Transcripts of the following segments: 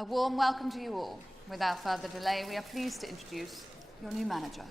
A warm welcome to you all. Without further delay, we are pleased to introduce your new manager.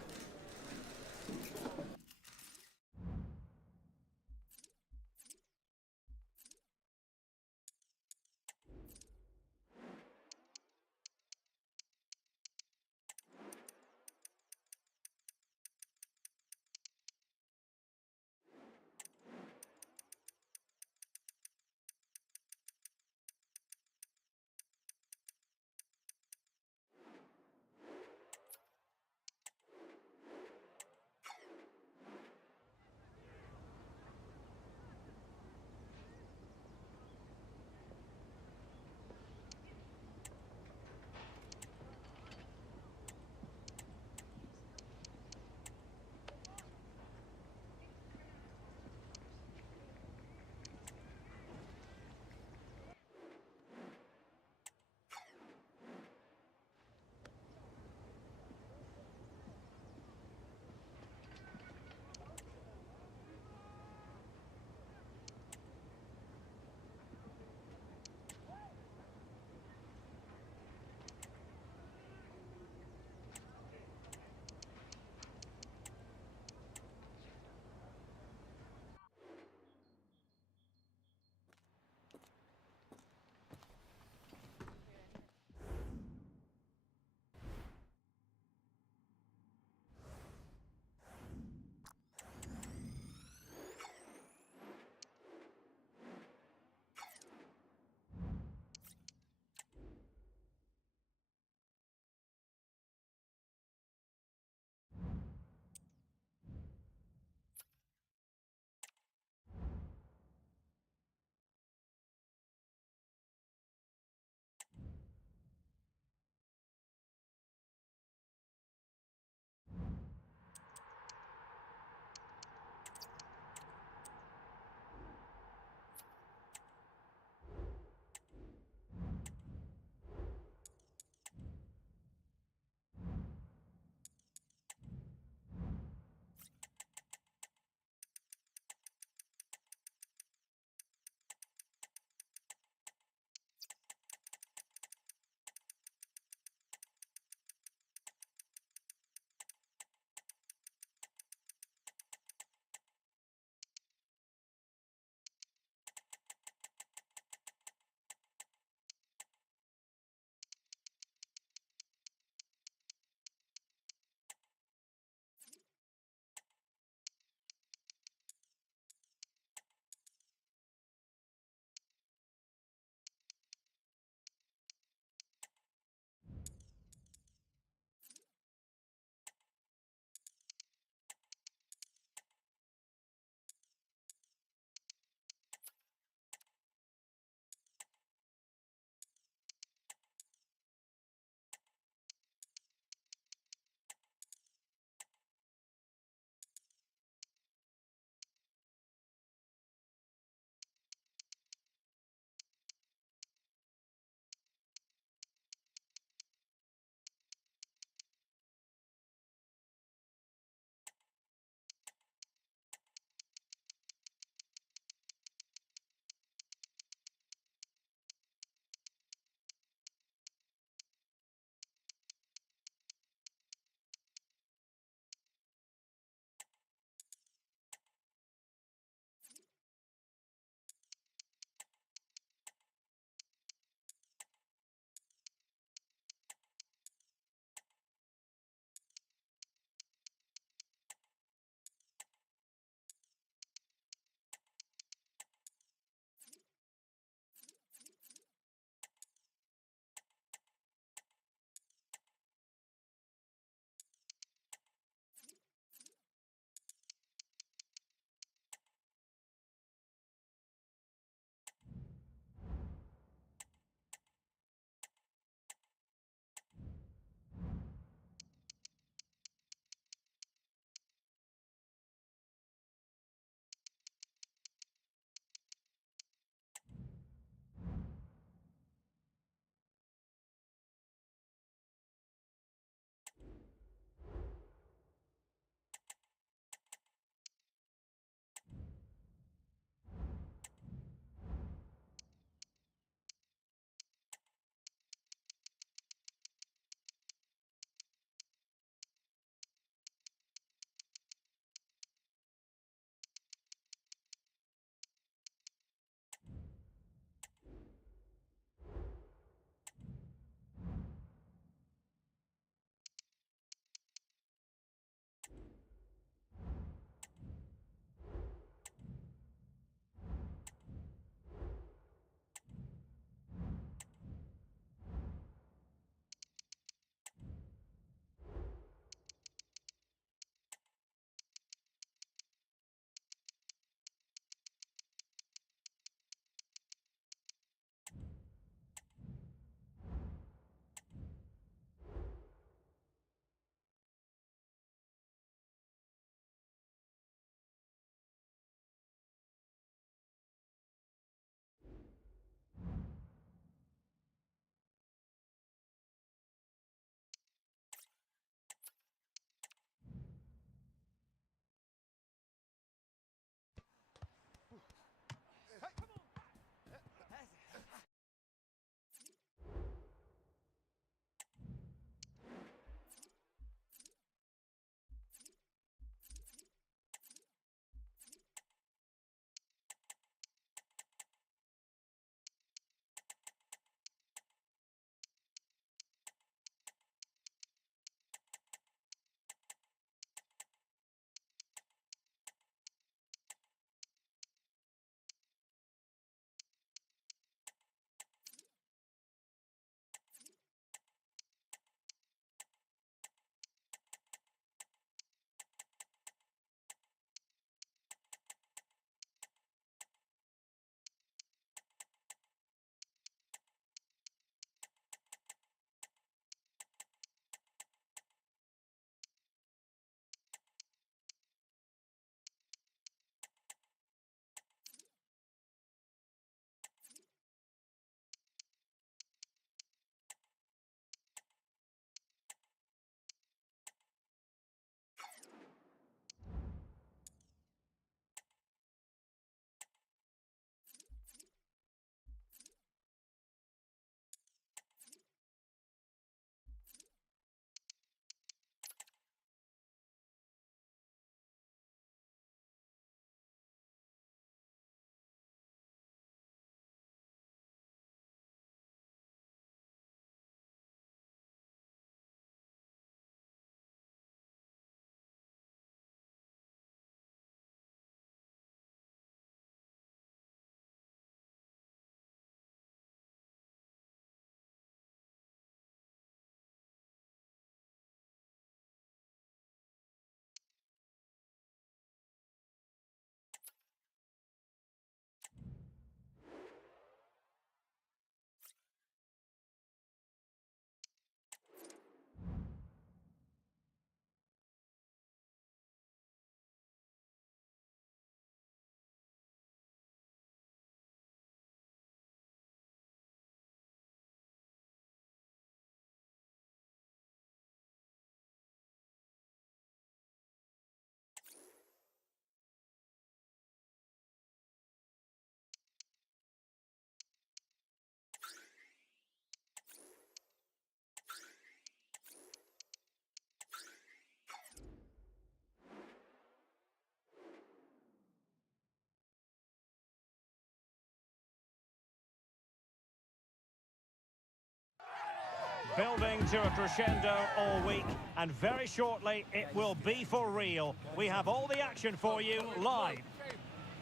building to a crescendo all week, and very shortly it will be for real. We have all the action for you live.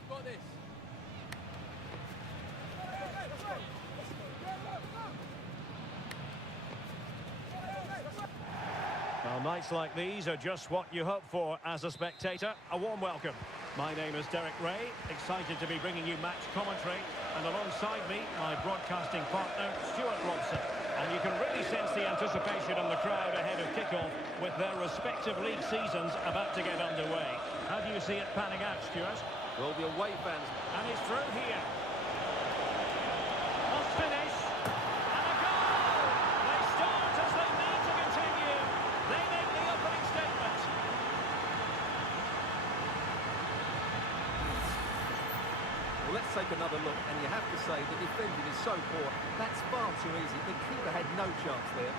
Got this. Well, nights like these are just what you hope for as a spectator. A warm welcome. My name is Derek Ray, excited to be bringing you match commentary, and alongside me, my broadcasting partner, Stuart Robson. And you can really sense the anticipation in the crowd ahead of kickoff with their respective league seasons about to get underway. How do you see it panning out, Stuart? Well, the away fans. And he's through here. Must finish. And a goal! They start as they need to continue. They make the opening statement. Well, let's take another look, and you have to say the defending is so poor. That's far too easy. The keeper had no chance there.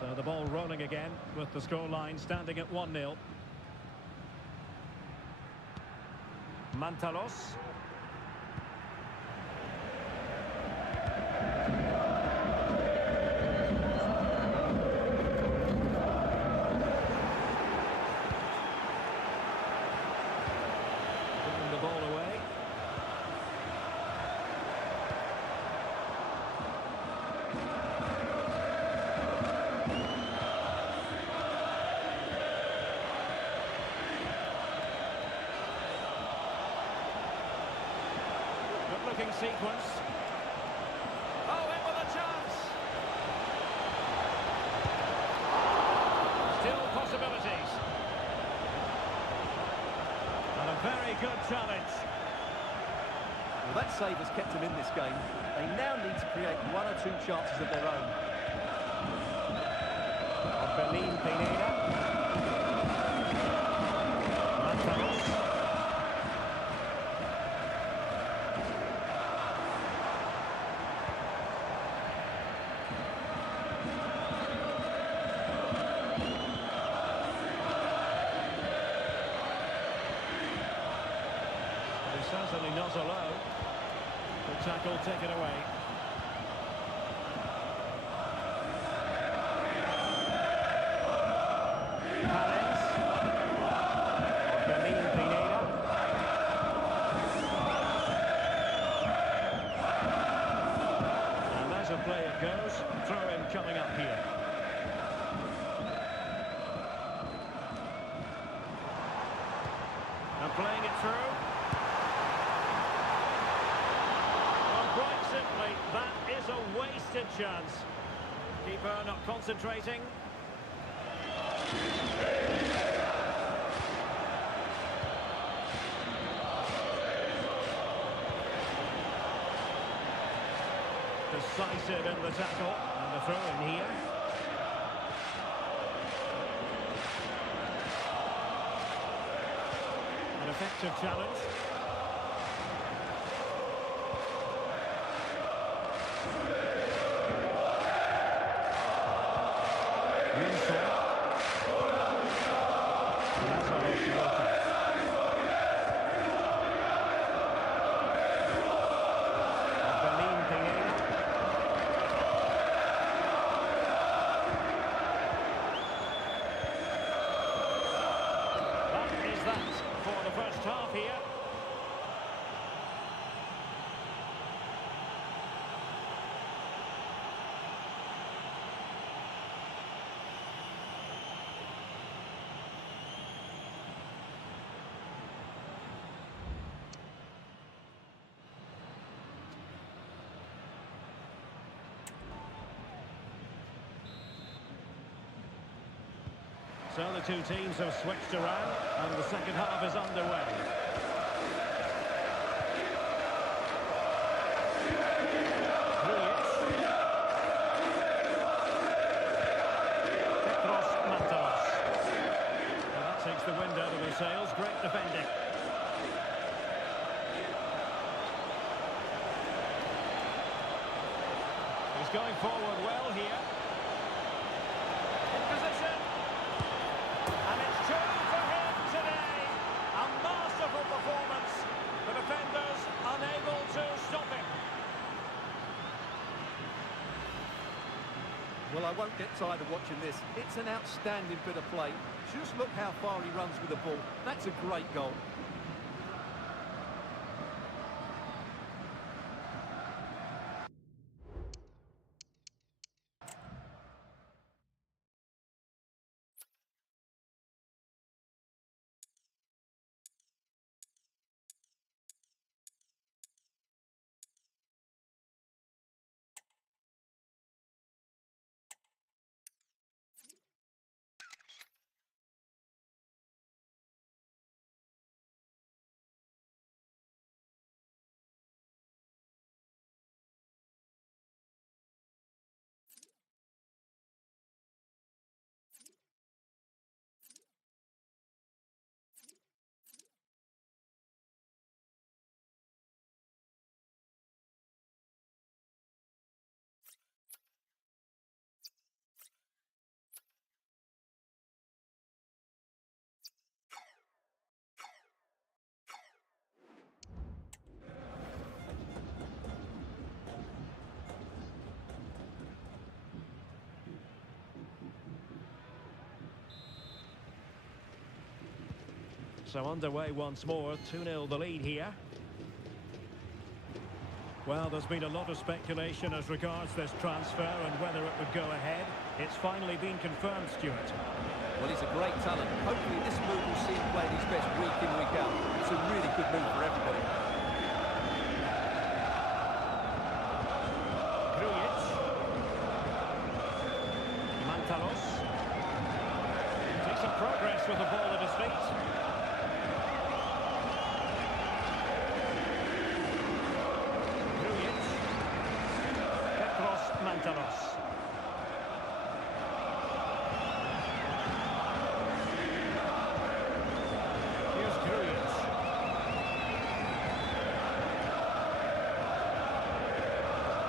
So the ball rolling again with the scoreline standing at 1-0. Mantalos. Putting the ball away. Looking sequence. Oh, in with a chance. Still possibilities. And a very good challenge. Well, that save has kept them in this game. They now need to create one or two chances of their own. Belín Pineda. Mantalos. Certainly not alone. The tackle taken away. Palace. Belín Pineda. And as a play it goes. Throw-in coming up here. And playing it through. Quite simply, that is a wasted chance. Keeper not concentrating. Decisive in the tackle, and the throw in here. An effective challenge. For the first half here. So the two teams have switched around and the second half is underway. Petros Mantalos. going forward well here. In position. And it's two for him today. A masterful performance. The defenders unable to stop him. Well, I won't get tired of watching this. It's an outstanding bit of play. Just look how far he runs with the ball. That's a great goal. So underway once more, 2-0 the lead here. Well, there's been a lot of speculation as regards this transfer and whether it would go ahead. It's finally been confirmed, Stuart. Well, he's a great talent. Hopefully this move will see him play his best week in, week out. It's a really good move for everybody. Grujic. Mantalos. Takes some progress with the ball at his feet. Mantalos. Here's Grujic.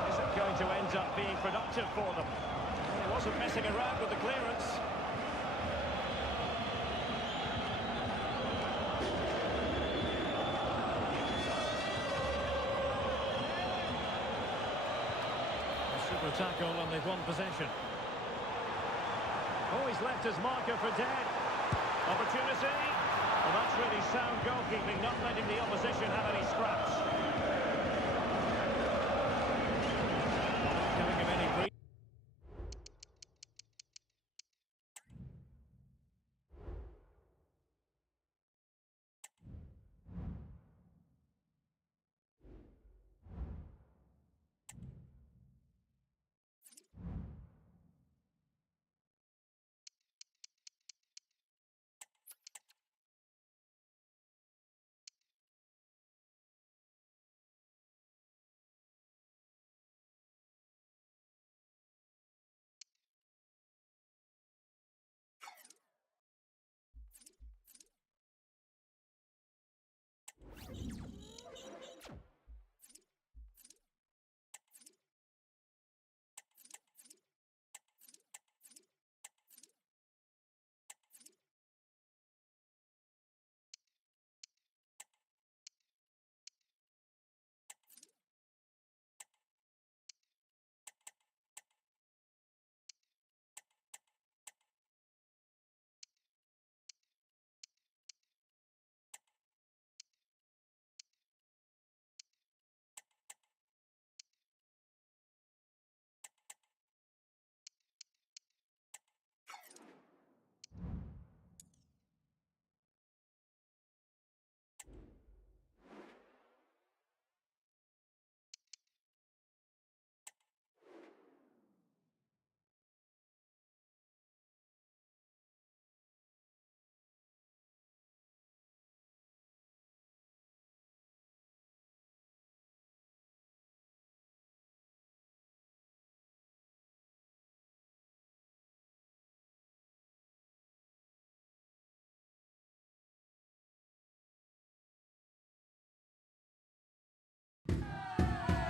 Is it going to end up being productive for them? He wasn't messing around with the clearance. Tackle and they've won possession. Oh, he's left his marker for dead. Opportunity. Well, that's really sound goalkeeping, not letting the opposition have any scraps. Not giving him any breathing.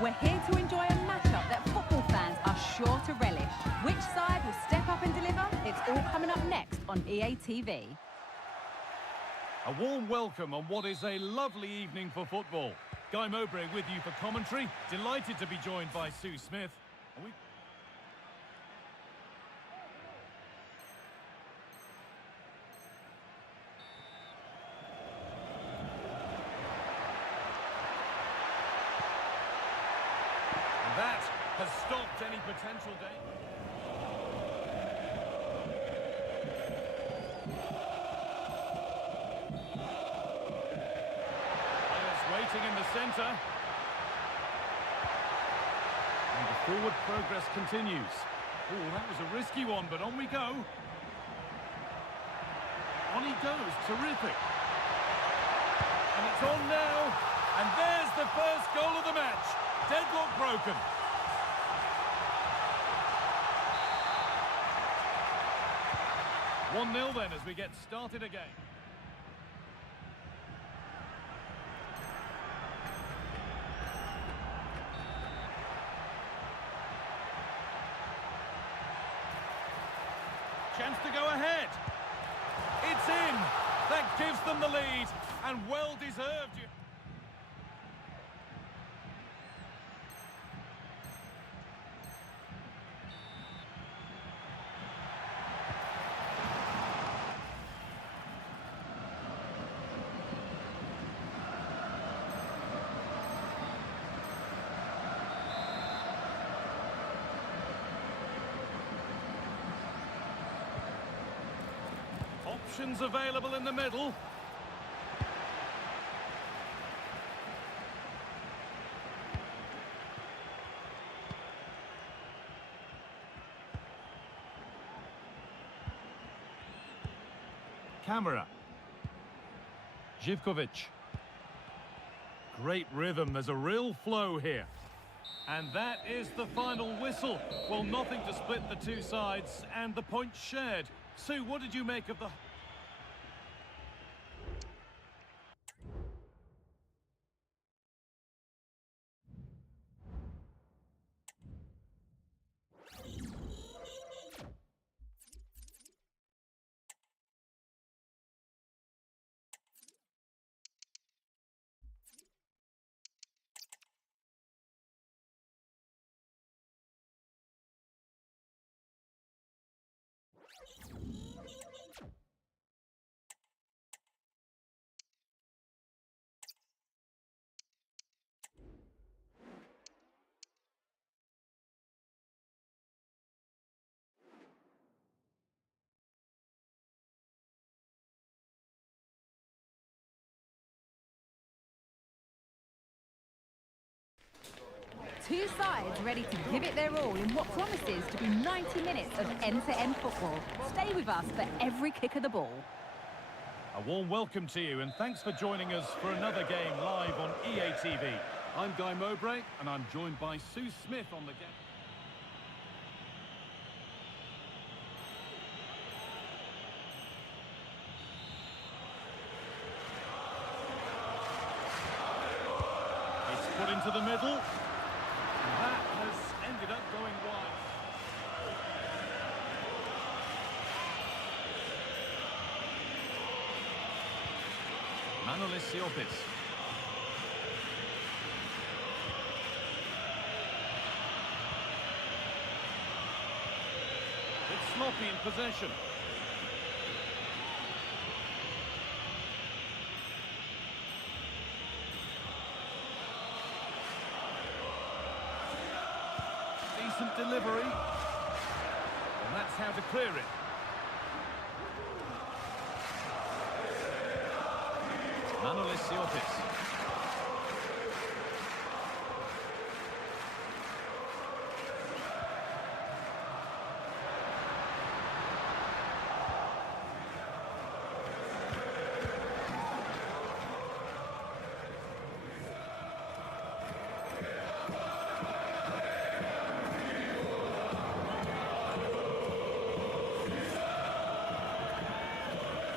We're here to enjoy a matchup that football fans are on EA TV. A warm welcome on what is a lovely evening for football. Guy Mowbray with you for commentary. Delighted to be joined by Sue Smith. And that has stopped any potential danger. Waiting in the centre. And the forward progress continues. Oh, that was a risky one, but on we go. On he goes, terrific. And it's on now. And there's the first goal of the match. Deadlock broken. "1-0 then as we get started again. Chance to go ahead. It's in. That gives them the lead, and well deserved. Options available in the middle. Camera. Živkovic. Great rhythm, there's a real flow here. And that is the final whistle. Well, nothing to split the two sides, and the points shared. Sue, what did you make of the... Two sides ready to give it their all in what promises to be 90 minutes of end-to-end football. Stay with us for every kick of the ball. A warm welcome to you, and thanks for joining us for another game live on EA TV. I'm Guy Mowbray, and I'm joined by Sue Smith on the game. It's put into the middle. And that has ended up going wide. Manolis Siopis. It's sloppy in possession. Decent delivery. And that's how to clear it. Manolis Siopis.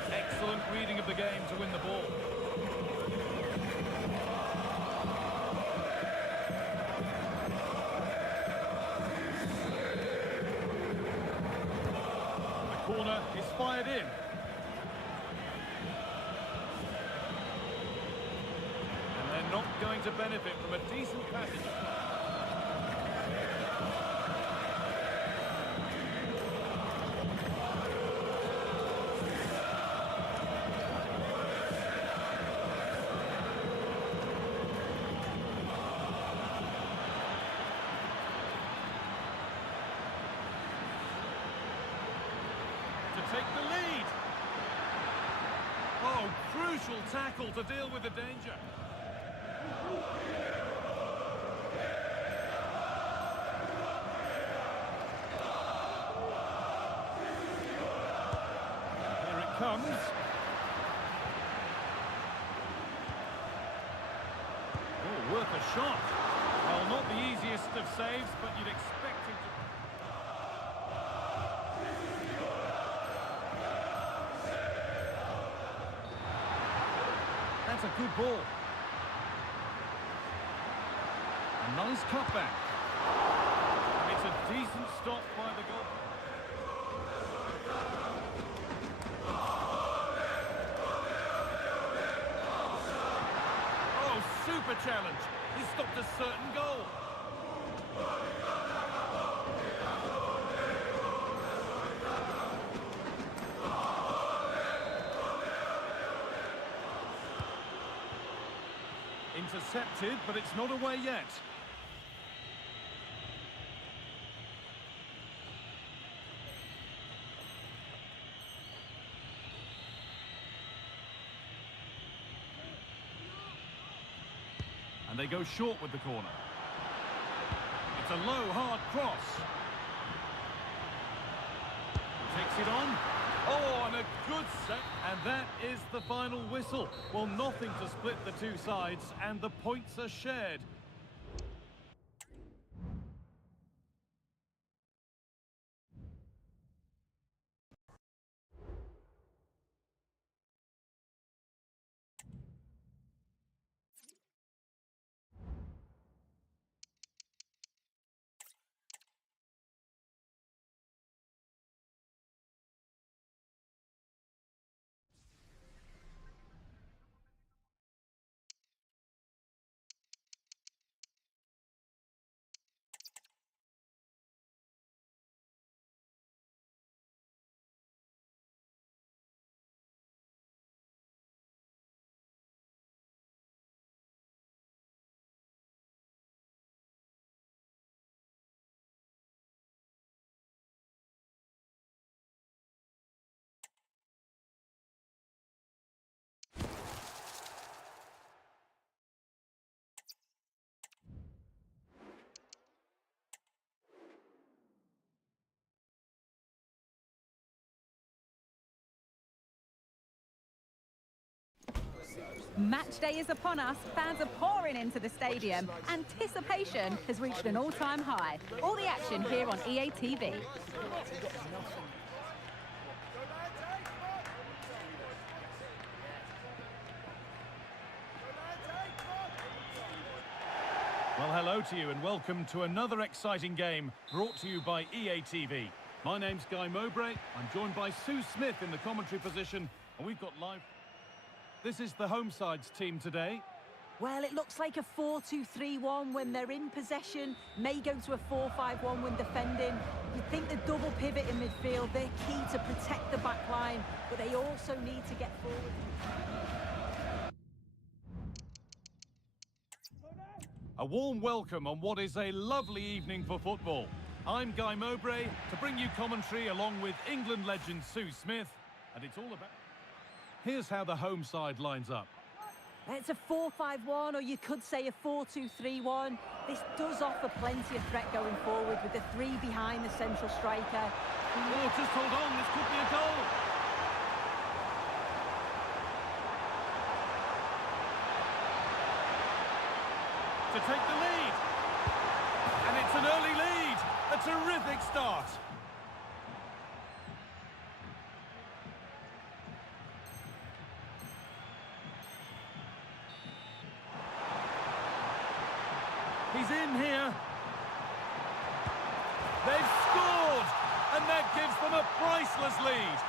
Excellent reading of the game to win the ball. The corner is fired get in. And they're not going to benefit from a decent passage. Take the lead. Oh, crucial tackle to deal with the danger. Here it comes. Oh, worth a shot. Well, not the easiest of saves, but you'd expect him to... That's a good ball. A nice cutback. And it's a decent stop by the goal. Oh, super challenge. He stopped a certain goal. Intercepted, but it's not away yet. And they go short with the corner. It's a low, hard cross. Takes it on. Oh, and a good set. And that is the final whistle. Well, nothing to split the two sides, and the points are shared. Match day is upon us. Fans are pouring into the stadium. Anticipation has reached an all-time high. All the action here on EA TV. Well, hello to you and welcome to another exciting game brought to you by EA TV. My name's Guy Mowbray. I'm joined by Sue Smith in the commentary position, and we've got live... This is the home side's team today. Well, it looks like a 4-2-3-1 when they're in possession. May go to a 4-5-1 when defending. You think the double pivot in midfield, they're key to protect the back line, but they also need to get forward. A warm welcome on what is a lovely evening for football. I'm Guy Mowbray to bring you commentary along with England legend Sue Smith, and it's all about... Here's how the home side lines up. It's a 4-5-1, or you could say a 4-2-3-1. This does offer plenty of threat going forward with the three behind the central striker. Oh, just hold on, this could be a goal. To take the lead. And it's an early lead. A terrific start. He's in here. They've scored, and that gives them a priceless lead.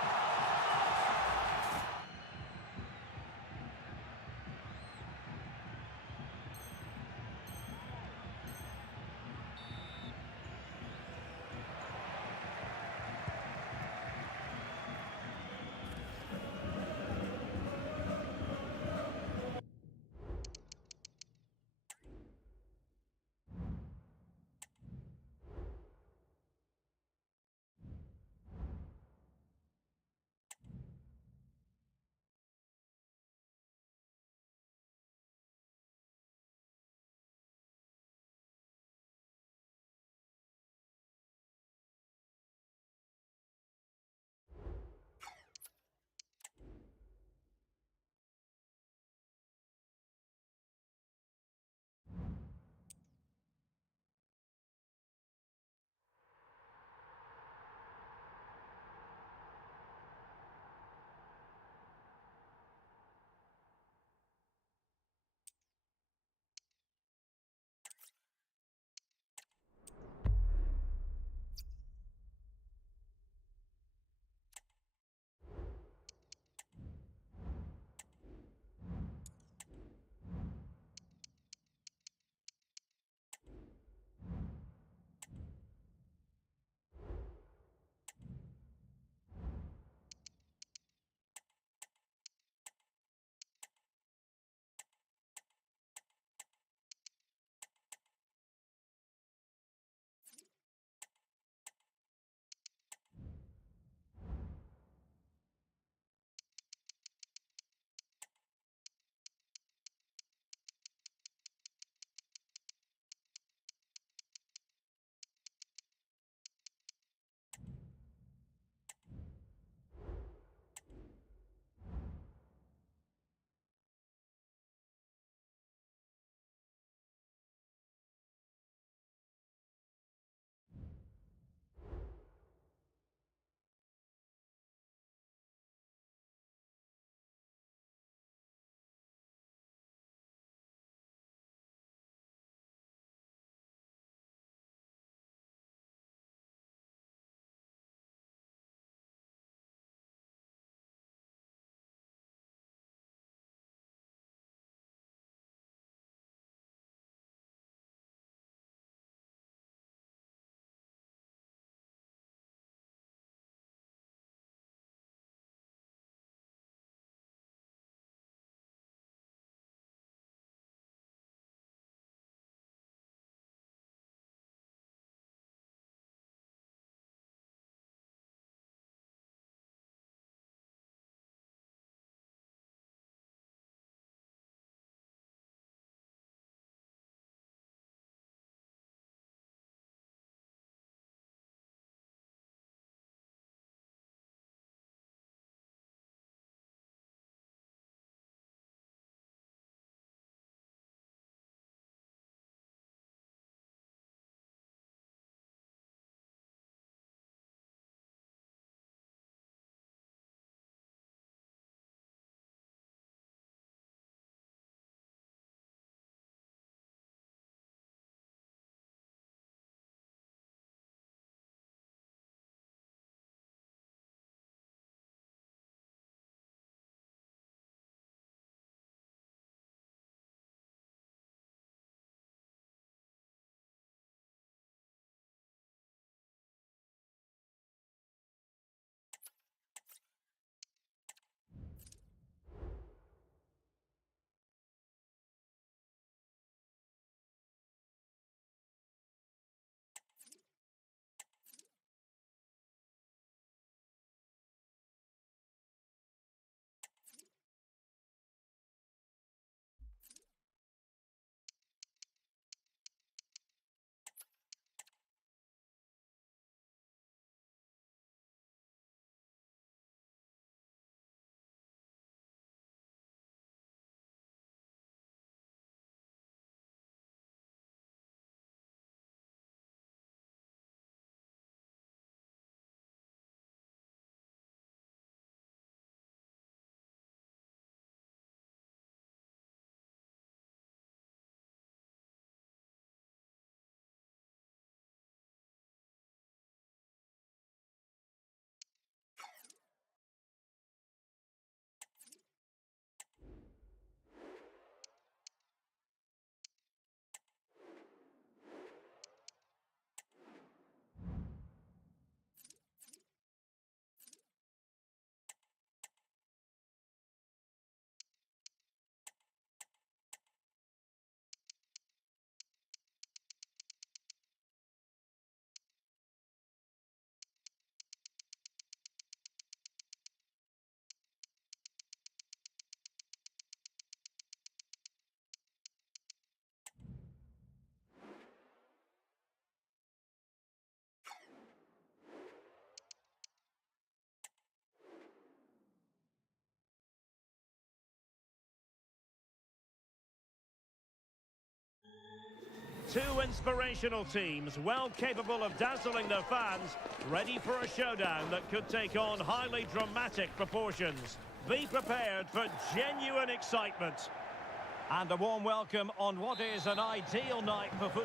Two inspirational teams, well capable of dazzling their fans, ready for a showdown that could take on highly dramatic proportions. Be prepared for genuine excitement. And a warm welcome on what is an ideal night for football.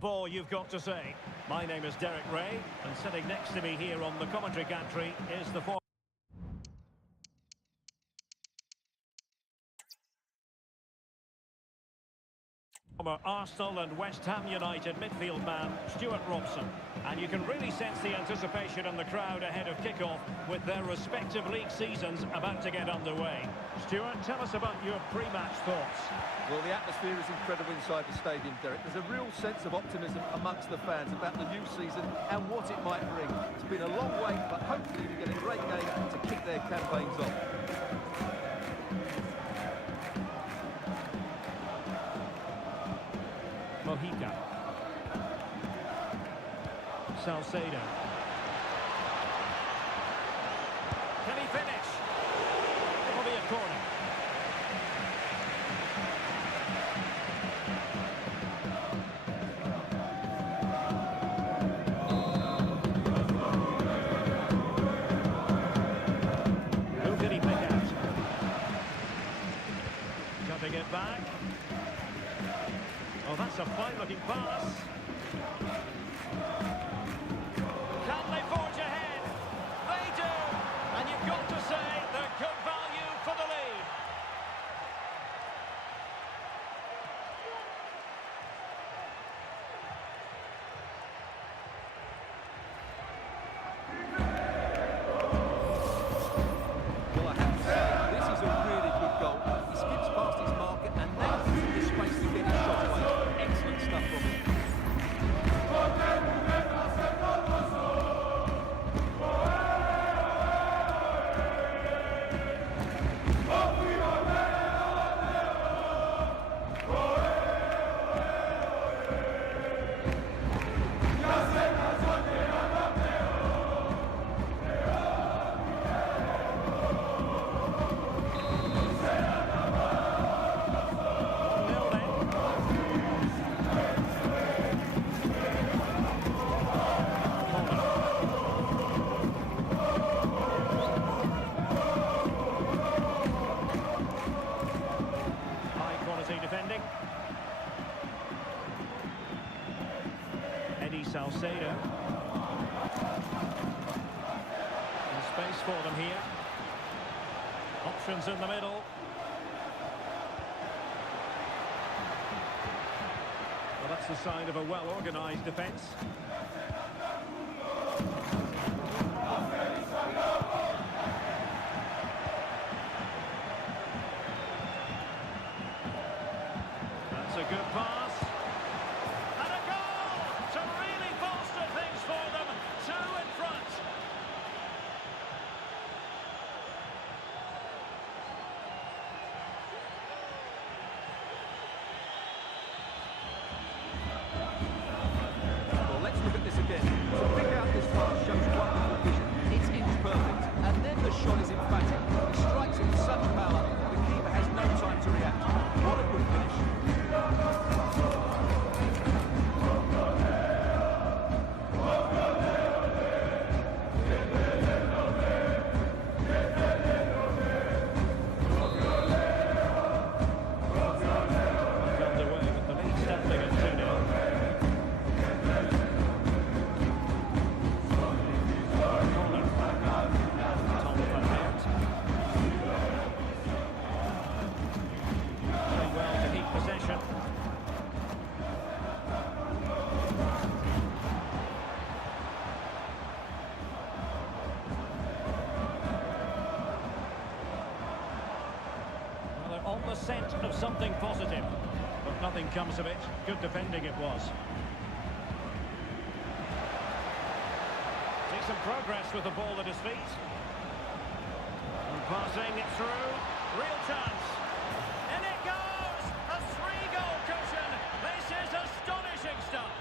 Ball, you've got to say. My name is Derek Ray, and sitting next to me here on the commentary gantry is the former Arsenal and West Ham United midfield man, Stuart Robson. And you can really sense the anticipation in the crowd ahead of kick-off with their respective league seasons about to get underway. Stuart, tell us about your pre-match thoughts. Well, the atmosphere is incredible inside the stadium, Derek. There's a real sense of optimism amongst the fans about the new season and what it might bring. It's been a long wait, but hopefully we get a great game to kick their campaigns off. Mojica. Salcedo. Can he finish? It'll be a corner. Who did he pick out? Cutting it back. Oh, that's a fine-looking pass. Can they forge ahead? They do! And you've got to say they're good value for the lead. Well, I have to say, this is a really good goal. He skips past his marker and now puts the space to get his shot away. Excellent stuff from him. Defending. Eddie Salcedo. There's space for them here. Options in the middle. Well, that's the sign of a well-organised defence. A good pass. And a goal to really bolster things for them. Two in front. Well, let's look at on the scent of something positive. But nothing comes of it. Good defending it was. See some progress with the ball at his feet. And passing it through. Real chance. And it goes! A 3-goal cushion. This is astonishing stuff.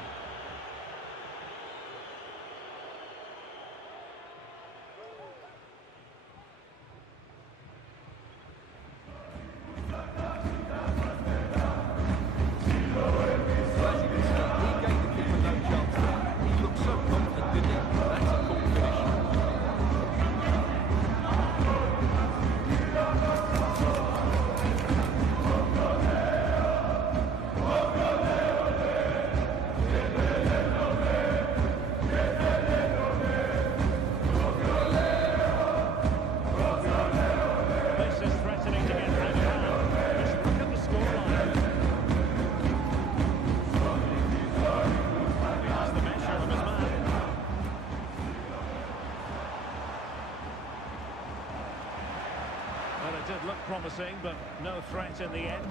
As you can see, he gave the keeper no chance there. He looked so confident, didn't he? That's a cool finish. This is threatening to get out of hand. Just look at the scoreline. That's the measure of his man. Well, it did look promising, but no threat in the end.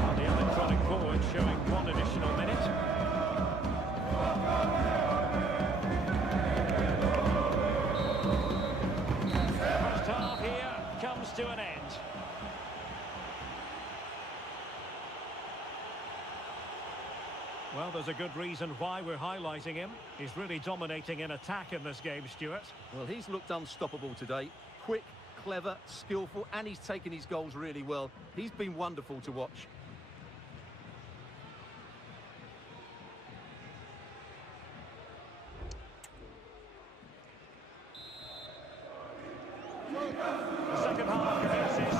Well, the electronic board showing one additional minute. First half here comes to an end. Well, there's a good reason why we're highlighting him. He's really dominating in attack in this game, Stuart. Well, he's looked unstoppable today. Quick, clever, skillful, and he's taken his goals really well. He's been wonderful to watch. The second half commences.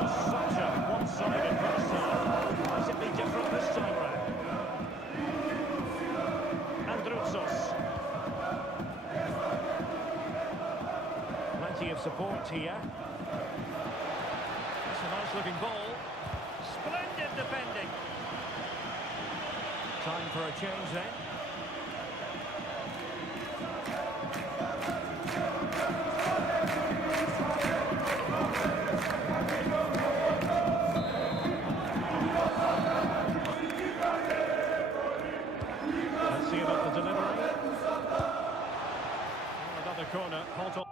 Was such a one-sided first half. Might it be different this time round? Androutsos. Plenty of support here. That's a nice-looking ball. Splendid defending. Time for a change then. Let's see about the delivery. Oh, another corner. Halt on.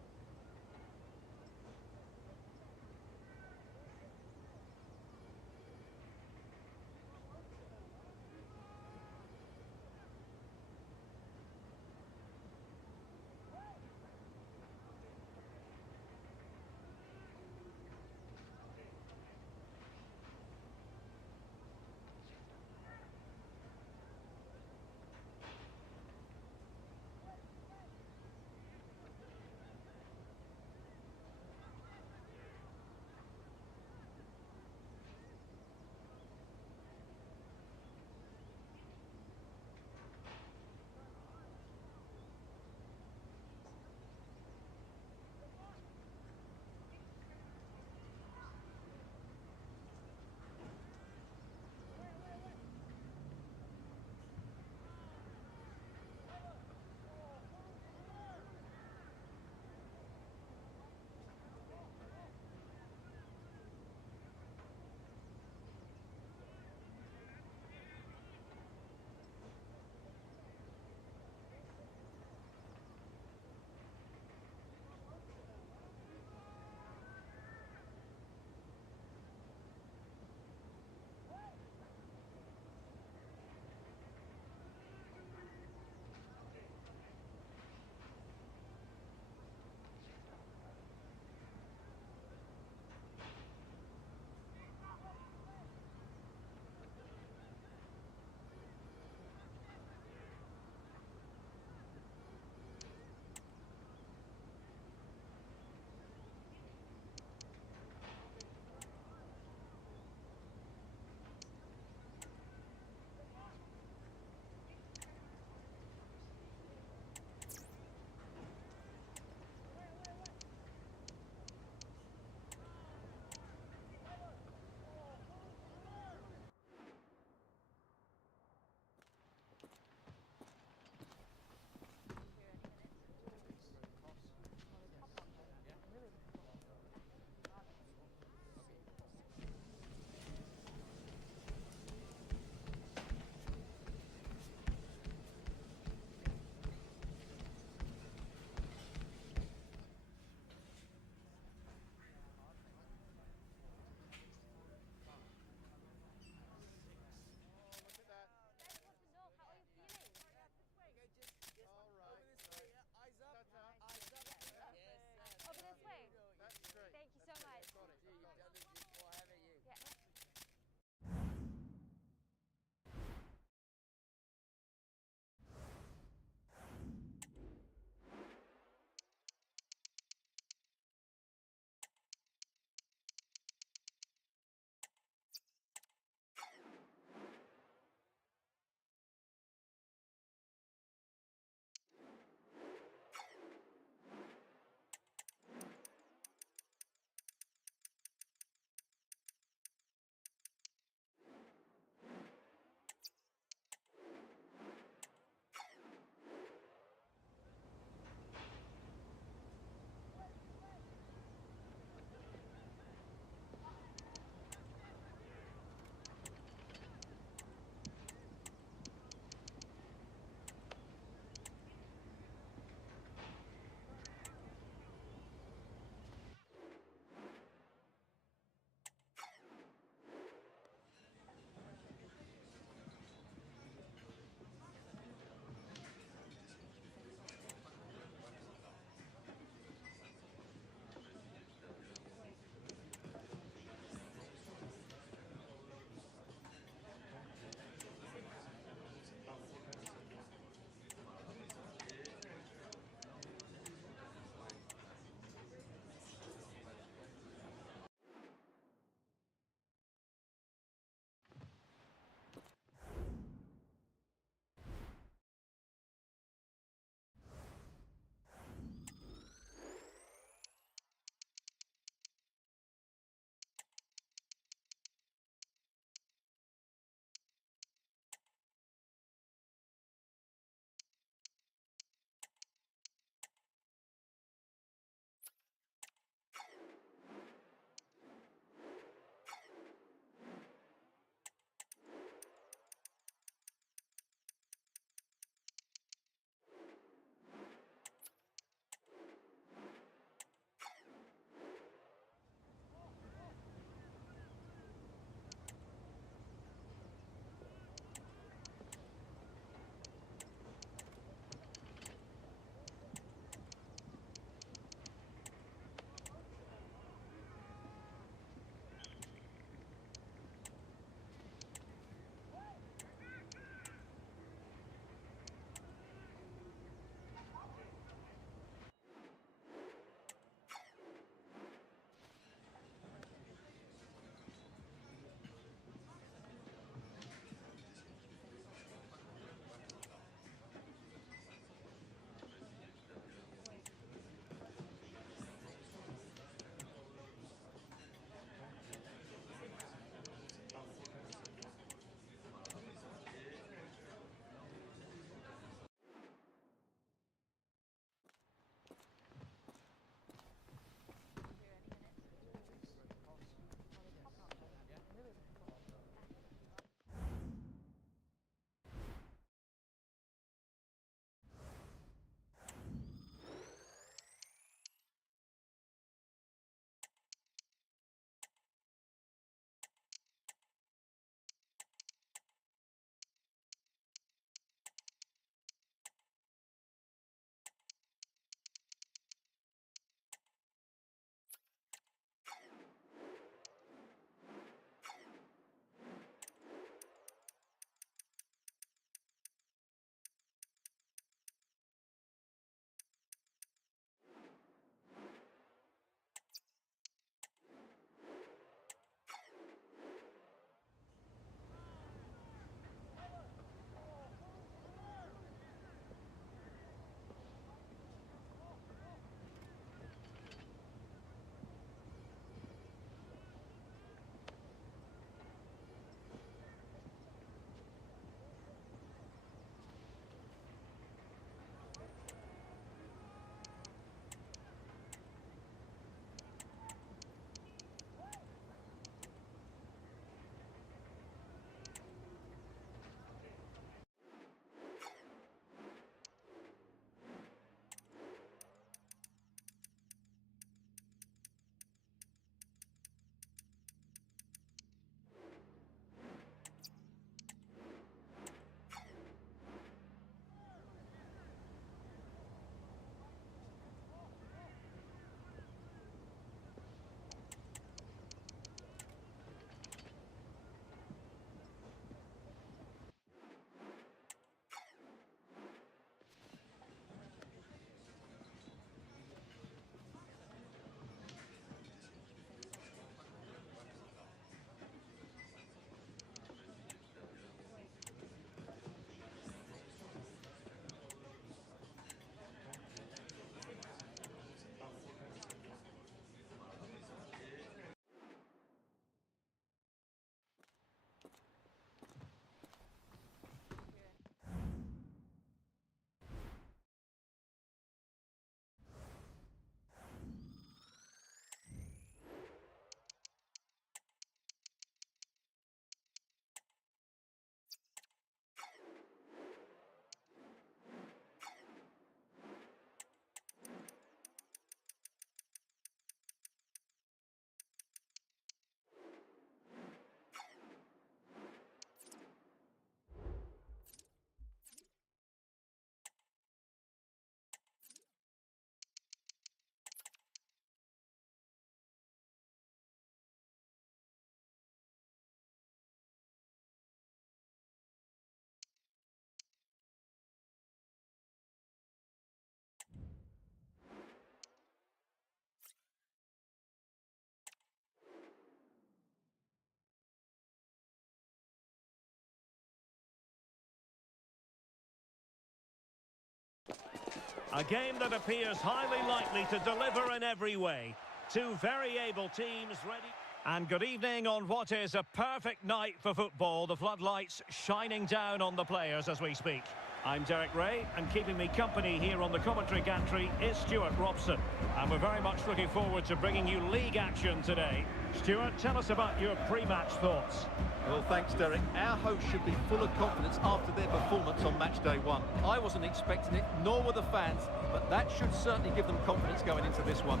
A game that appears highly likely to deliver in every way. Two very able teams ready. And good evening on what is a perfect night for football. The floodlights shining down on the players as we speak. I'm Derek Ray, and keeping me company here on the commentary gantry is Stuart Robson. And we're very much looking forward to bringing you league action today. Stuart, tell us about your pre-match thoughts. Well, thanks, Derek. Our hosts should be full of confidence after their performance on match day one. I wasn't expecting it, nor were the fans, but that should certainly give them confidence going into this one.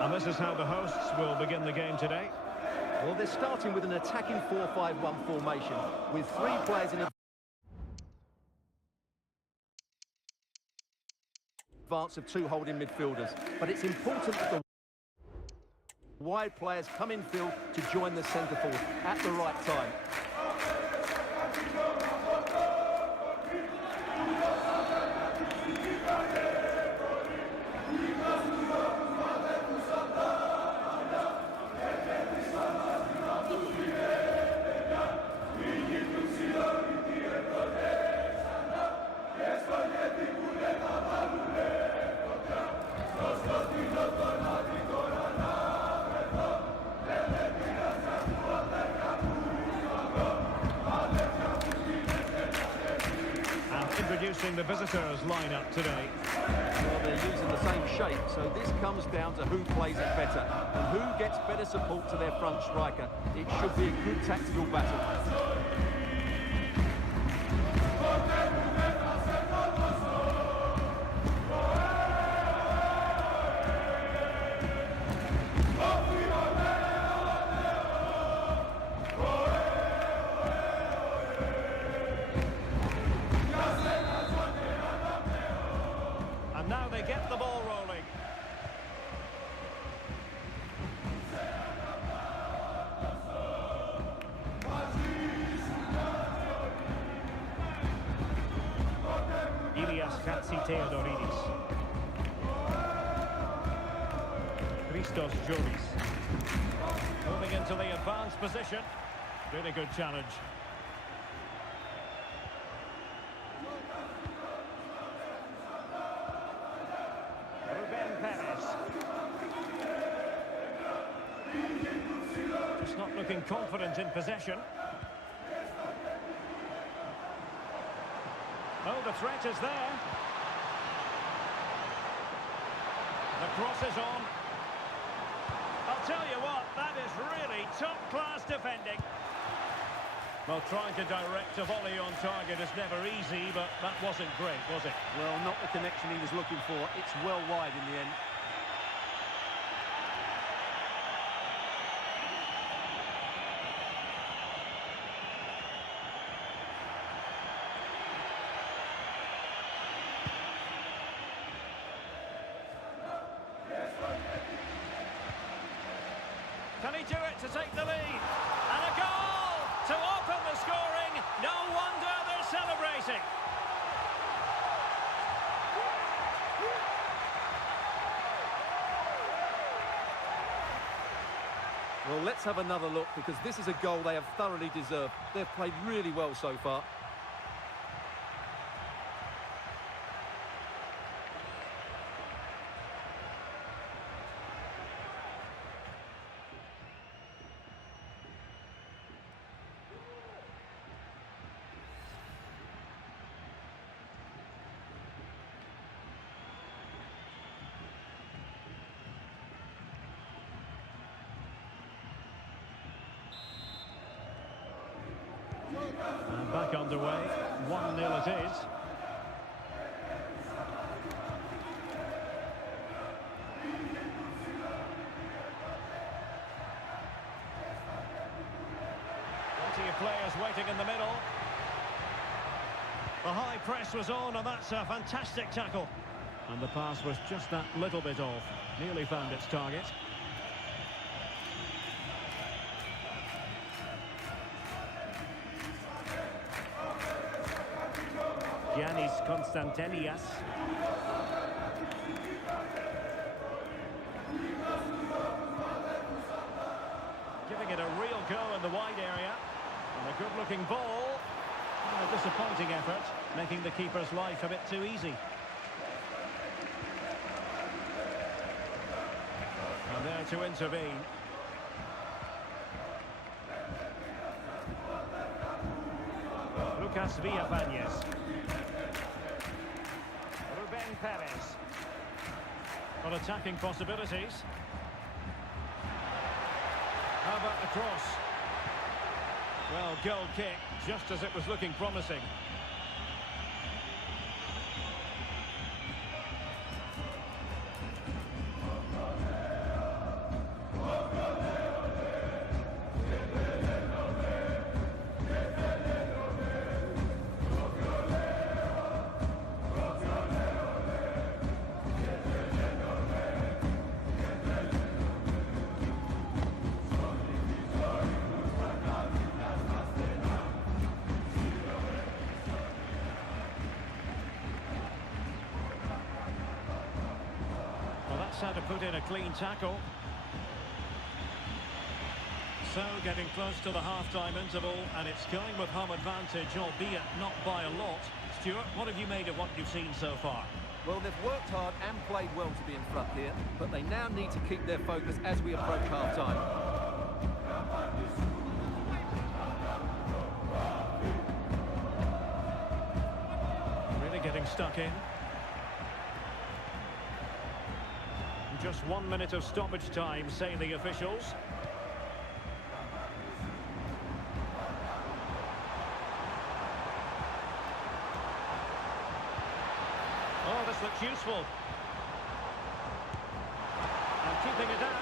And this is how the hosts will begin the game today. Well, they're starting with an attacking 4-5-1 formation, with three players in advance of two holding midfielders. But it's important that the wide players come in field to join the centre forward at the right time. Introducing the visitors lineup today. Well, they're using the same shape, so this comes down to who plays it better and who gets better support to their front striker. It should be a good tactical battle. Now they get the ball rolling. Ilias Theodoridis. Christos Joris. Moving into the advanced position. Really good challenge. Just not looking confident in possession. Oh, the threat is there. The cross is on. I'll tell you what, that is really top-class defending. Well, trying to direct a volley on target is never easy, but that wasn't great, was it? Well, not the connection he was looking for. It's well wide in the end. Can he do it to take the lead? And a goal to open the scoring. No wonder they're celebrating. Well, let's have another look, because this is a goal they have thoroughly deserved. They've played really well so far. And back underway, 1-0 it is. waiting in the middle. The high press was on, and that's a fantastic tackle. And the pass was just that little bit off. Nearly found its target. Giannis Konstantelias. Giving it a real go in the wide area. And a good-looking ball. A disappointing effort, making the keeper's life a bit too easy. And there to intervene. Lucas Villafañez. Ruben Perez. Got attacking possibilities. How about the cross? Well, goal kick, just as it was looking promising. How to put in a clean tackle. So getting close to the half-time interval, and it's going with home advantage, albeit not by a lot. Stuart, what have you made of what you've seen so far? Well, they've worked hard and played well to be in front here, but they now need to keep their focus as we approach half-time. Really getting stuck in. Just 1 minute of stoppage time, say the officials. Oh, this looks useful. And keeping it out.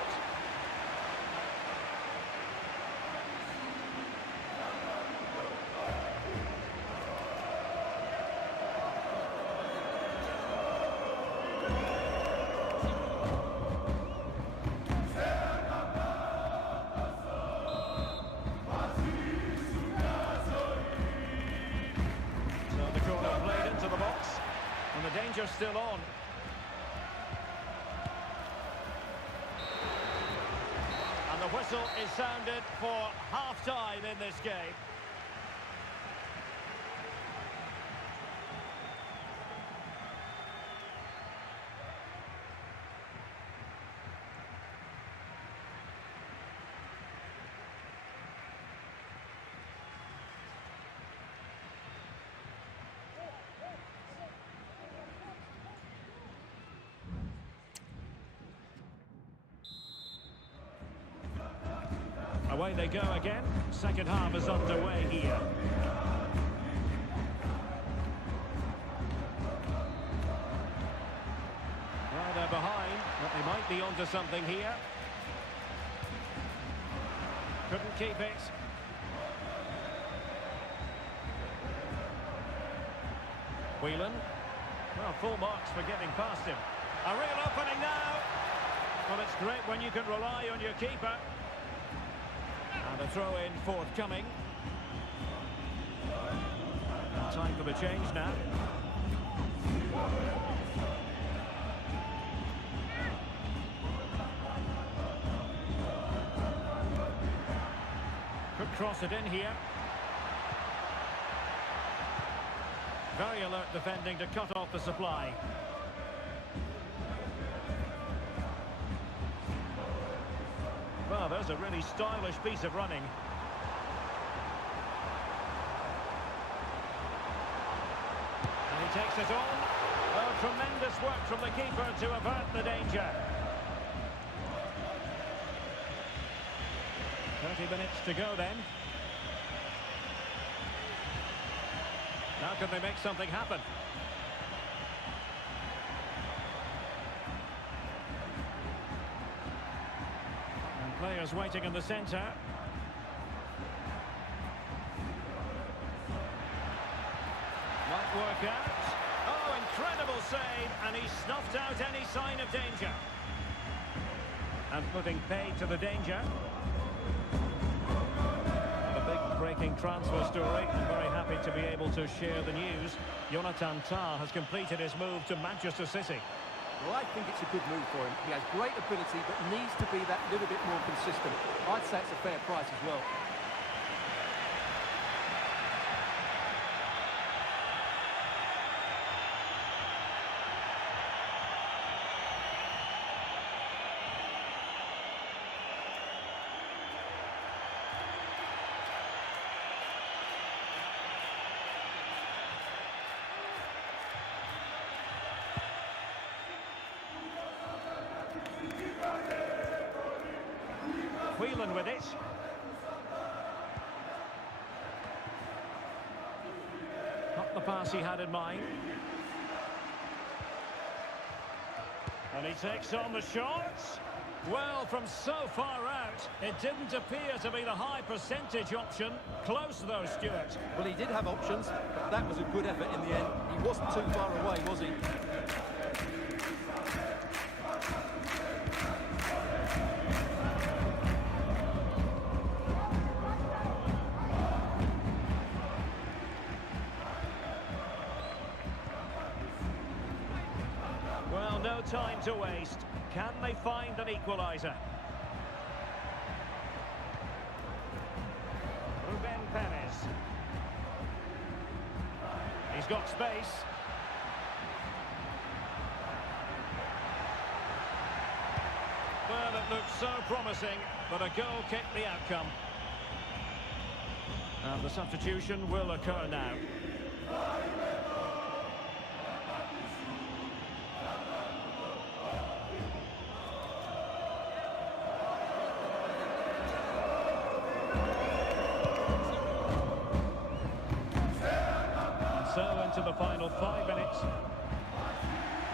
Danger's still on. And the whistle is sounded for half-time in this game. Away they go again. Second half is underway here. Well, they're behind, but they might be onto something here. Couldn't keep it. Whelan. Well, full marks for getting past him. A real opening now. Well, it's great when you can rely on your keeper. And a throw-in forthcoming. Time for the change now. Could cross it in here. Very alert defending to cut off the supply. Well, there's a really stylish piece of running. And he takes it on. Oh, tremendous work from the keeper to avert the danger. 30 minutes to go then. Now can they make something happen? And players waiting in the centre. work out. Oh, incredible save, and he snuffed out any sign of danger. And putting paid to the danger. A big breaking transfer story. I'm very happy to be able to share the news. Jonathan Tah has completed his move to Manchester City. Well, I think it's a good move for him. He has great ability, but needs to be that little bit more consistent. I'd say it's a fair price as well. Whelan with it. Not the pass he had in mind. And he takes on the shots. Well, from so far out, it didn't appear to be the high percentage option. Close though, Stuart. Well, he did have options, but that was a good effort in the end. He wasn't too far away, was he? Well, no time to waste. Can they find an equaliser? Ruben Perez. He's got space. Well, it looked so promising, but a goal kicked the outcome. And the substitution will occur now. So into the final 5 minutes.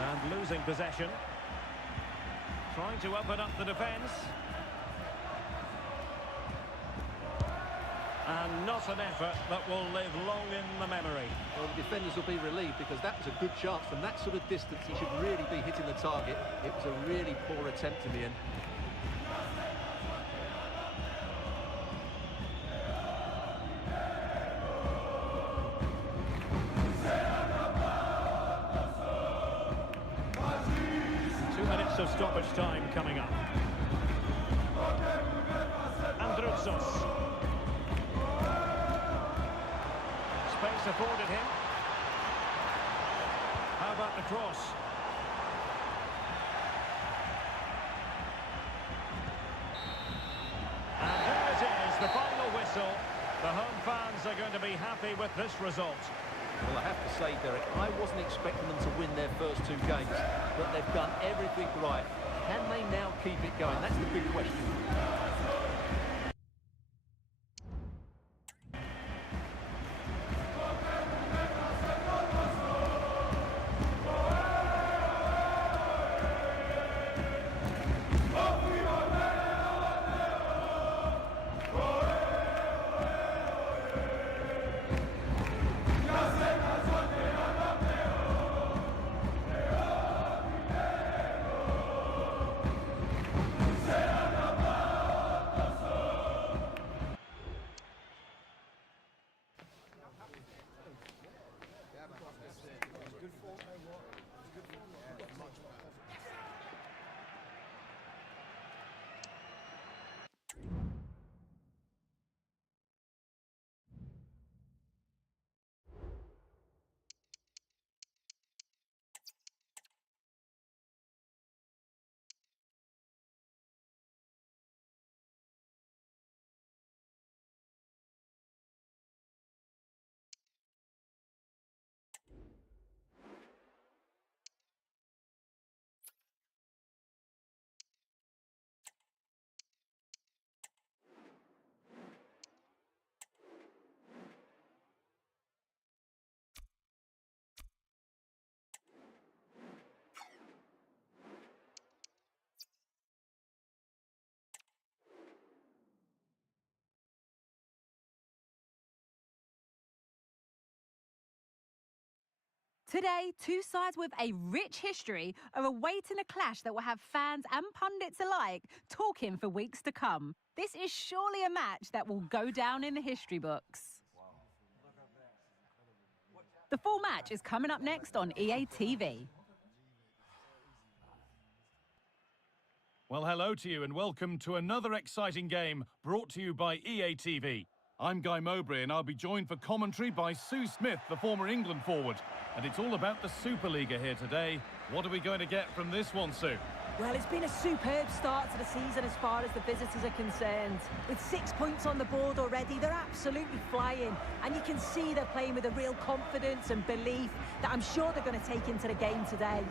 And losing possession. Trying to open up the defence. And not an effort that will live long in the memory. Well, the defenders will be relieved because that was a good chance. From that sort of distance, he should really be hitting the target. It was a really poor attempt in the end. Of stoppage time coming up. Androutsos. Space afforded him. How about the cross? And there it is, the final whistle. The home fans are going to be happy with this result. Well, I have to say, Derek, I wasn't expecting them to win their first 2 games, but they've done everything right. Can they now keep it going? That's the big question. Today, two sides with a rich history are awaiting a clash that will have fans and pundits alike talking for weeks to come. This is surely a match that will go down in the history books. The full match is coming up next on EA TV. Well, hello to you and welcome to another exciting game brought to you by EA TV. I'm Guy Mowbray and I'll be joined for commentary by Sue Smith, the former England forward. And it's all about the Superliga here today. What are we going to get from this one, Sue? Well, it's been a superb start to the season as far as the visitors are concerned. With 6 points on the board already, they're absolutely flying. And you can see they're playing with a real confidence and belief that I'm sure they're going to take into the game today.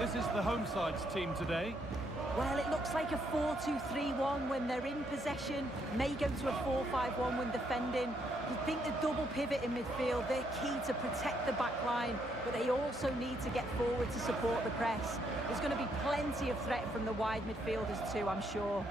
This is the home side's team today. Well, it looks like a 4-2-3-1 when they're in possession. May go to a 4-5-1 when defending. You'd think the double pivot in midfield, they're key to protect the back line, but they also need to get forward to support the press. There's going to be plenty of threat from the wide midfielders too, I'm sure.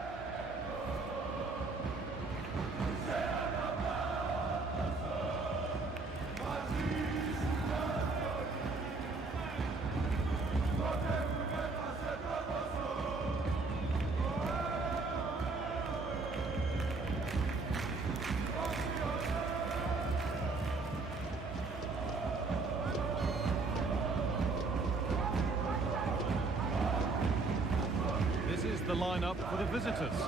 The lineup for the visitors.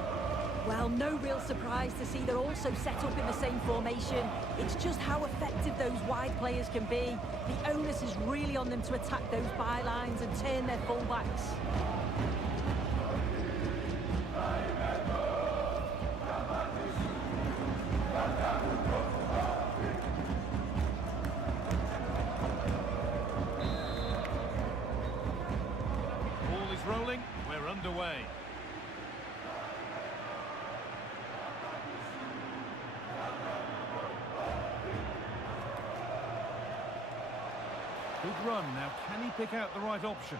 Well, no real surprise to see they're also set up in the same formation. It's just how effective those wide players can be. The onus is really on them to attack those bylines and turn their fullbacks. Ball is rolling, we're underway. Good run. Now, can he pick out the right option?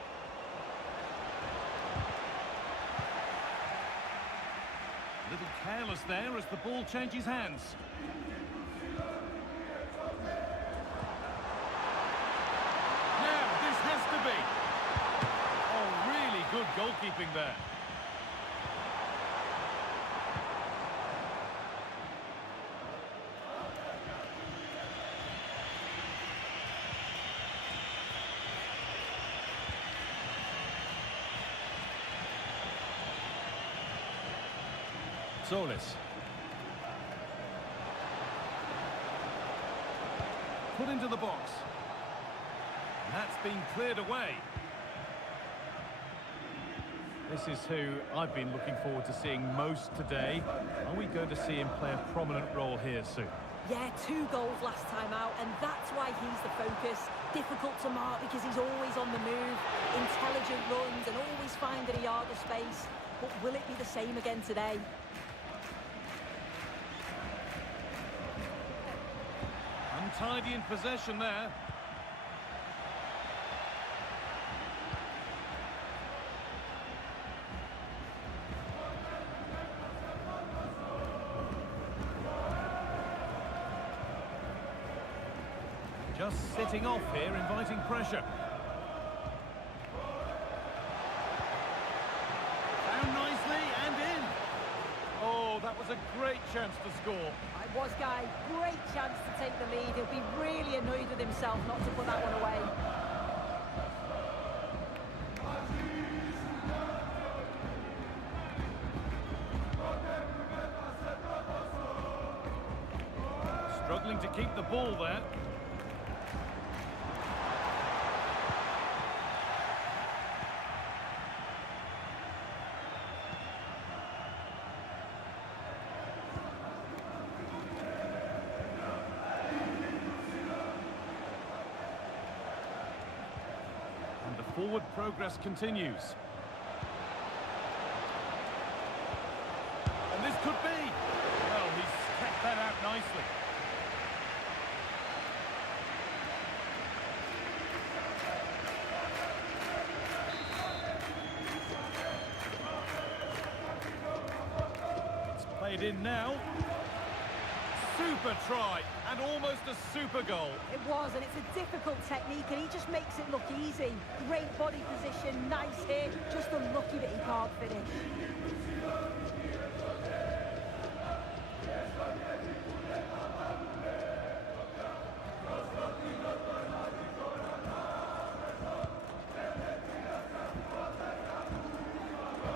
A little careless there as the ball changes hands. Now, this has to be. Oh, really good goalkeeping there. Solis. Put into the box. And that's been cleared away. This is who I've been looking forward to seeing most today. Are we going to see him play a prominent role here soon? Yeah, 2 goals last time out, and that's why he's the focus. Difficult to mark because he's always on the move. Intelligent runs and always finding a yard of space. But will it be the same again today? Untidy in possession there. Just sitting off here, inviting pressure. Found nicely and in. Oh, that was a great chance to score. It was, Guy. Great chance to take the lead. He'll be really annoyed with himself not to put that one away. struggling to keep the ball there. And the forward progress continues. And this could be. Well, he's kept that out nicely. It's played in now. Super try and almost a super goal. It was, and it's a difficult technique, and he just makes it look easy. Great body position, nice hit, just unlucky that he can't finish.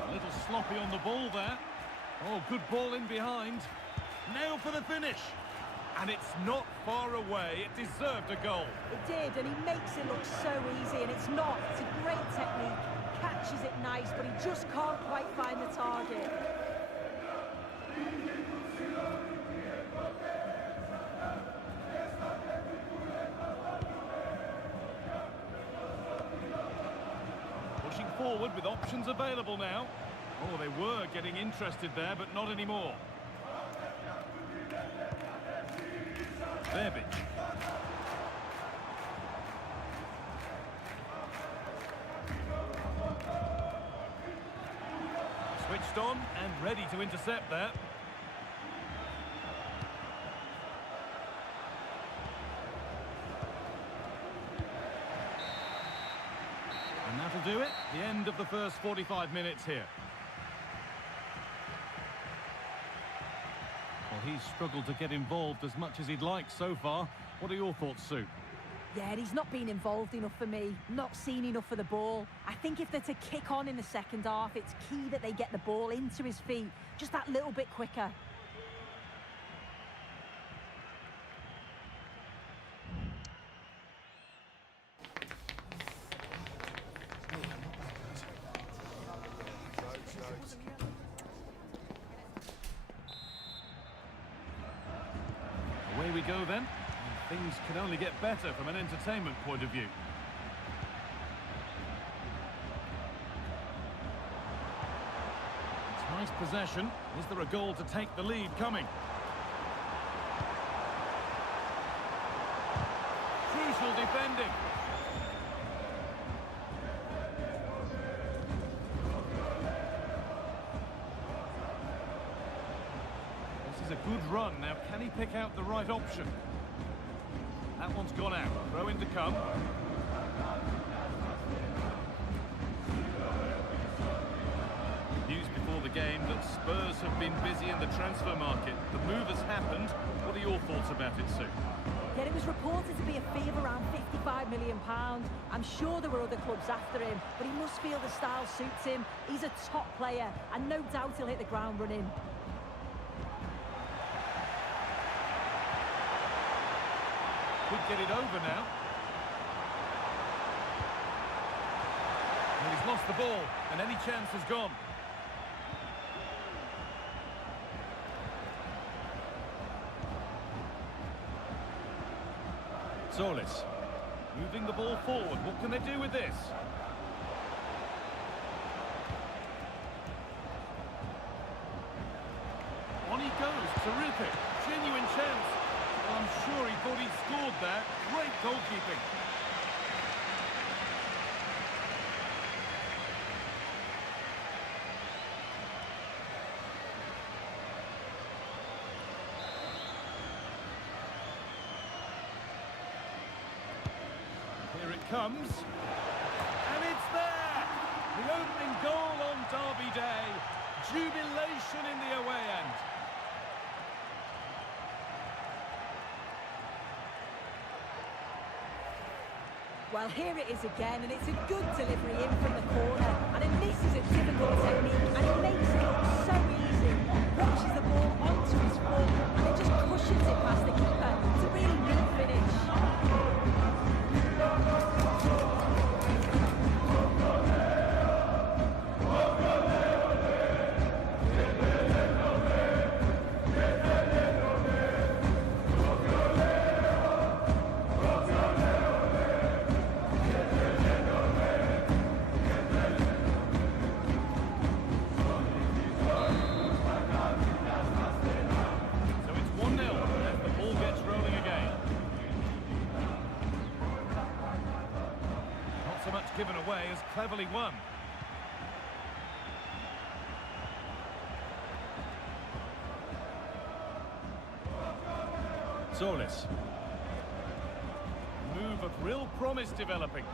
A little sloppy on the ball there. Oh, good ball in behind. Now for the finish. And it's not far away. It deserved a goal. It did, and he makes it look so easy, and it's not. It's a great technique, catches it nice, but he just can't quite find the target. Pushing forward with options available now. Oh, they were getting interested there, but not anymore. Verbic. Switched on and ready to intercept there. And that'll do it. The end of the first 45 minutes here. Well, he's struggled to get involved as much as he'd like so far. What are your thoughts, Sue? Yeah, he's not been involved enough for me, not seen enough for the ball. I think if they're to kick on in the second half, it's key that they get the ball into his feet just that little bit quicker. Away we go then. And things can only get better from an entertainment point of view. It's nice possession. Is there a goal to take the lead coming? Crucial defending. This is a good run. Now, can he pick out the right option? That one's gone out. Throw in to come. News before the game that Spurs have been busy in the transfer market. The move has happened. What are your thoughts about it, Sue? Yeah, it was reported to be a fee of around £55 million. I'm sure there were other clubs after him, but he must feel the style suits him. He's a top player, and no doubt he'll hit the ground running. Could get it over now. And he's lost the ball, and any chance has gone. Solis, moving the ball forward. What can they do with this? On he goes. Terrific. Genuine chance. Well, I'm sure he thought he'd scored there. Great goalkeeping. Here it comes. And it's there! The opening goal on Derby Day. Jubilation in the away end. Well, here it is again, and it's a good delivery in from the corner. And this is a difficult technique, and it makes it look so easy. Watches the ball onto his foot, and it just cushions it past the keeper to given away as cleverly won. Solis. Move of real promise developing.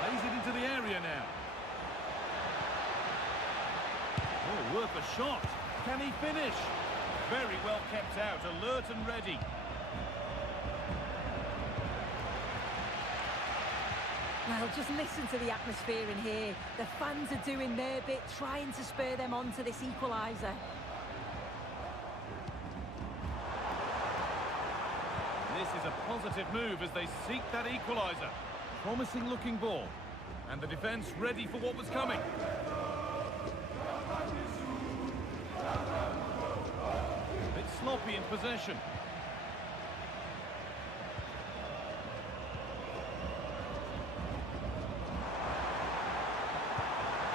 Plays it into the area now. Oh, worth a shot. Can he finish? Very well kept out, alert and ready. Well, just listen to the atmosphere in here. The fans are doing their bit, trying to spur them on to this equaliser. This is a positive move as they seek that equaliser. Promising looking ball. And the defence ready for what was coming. Bit sloppy in possession.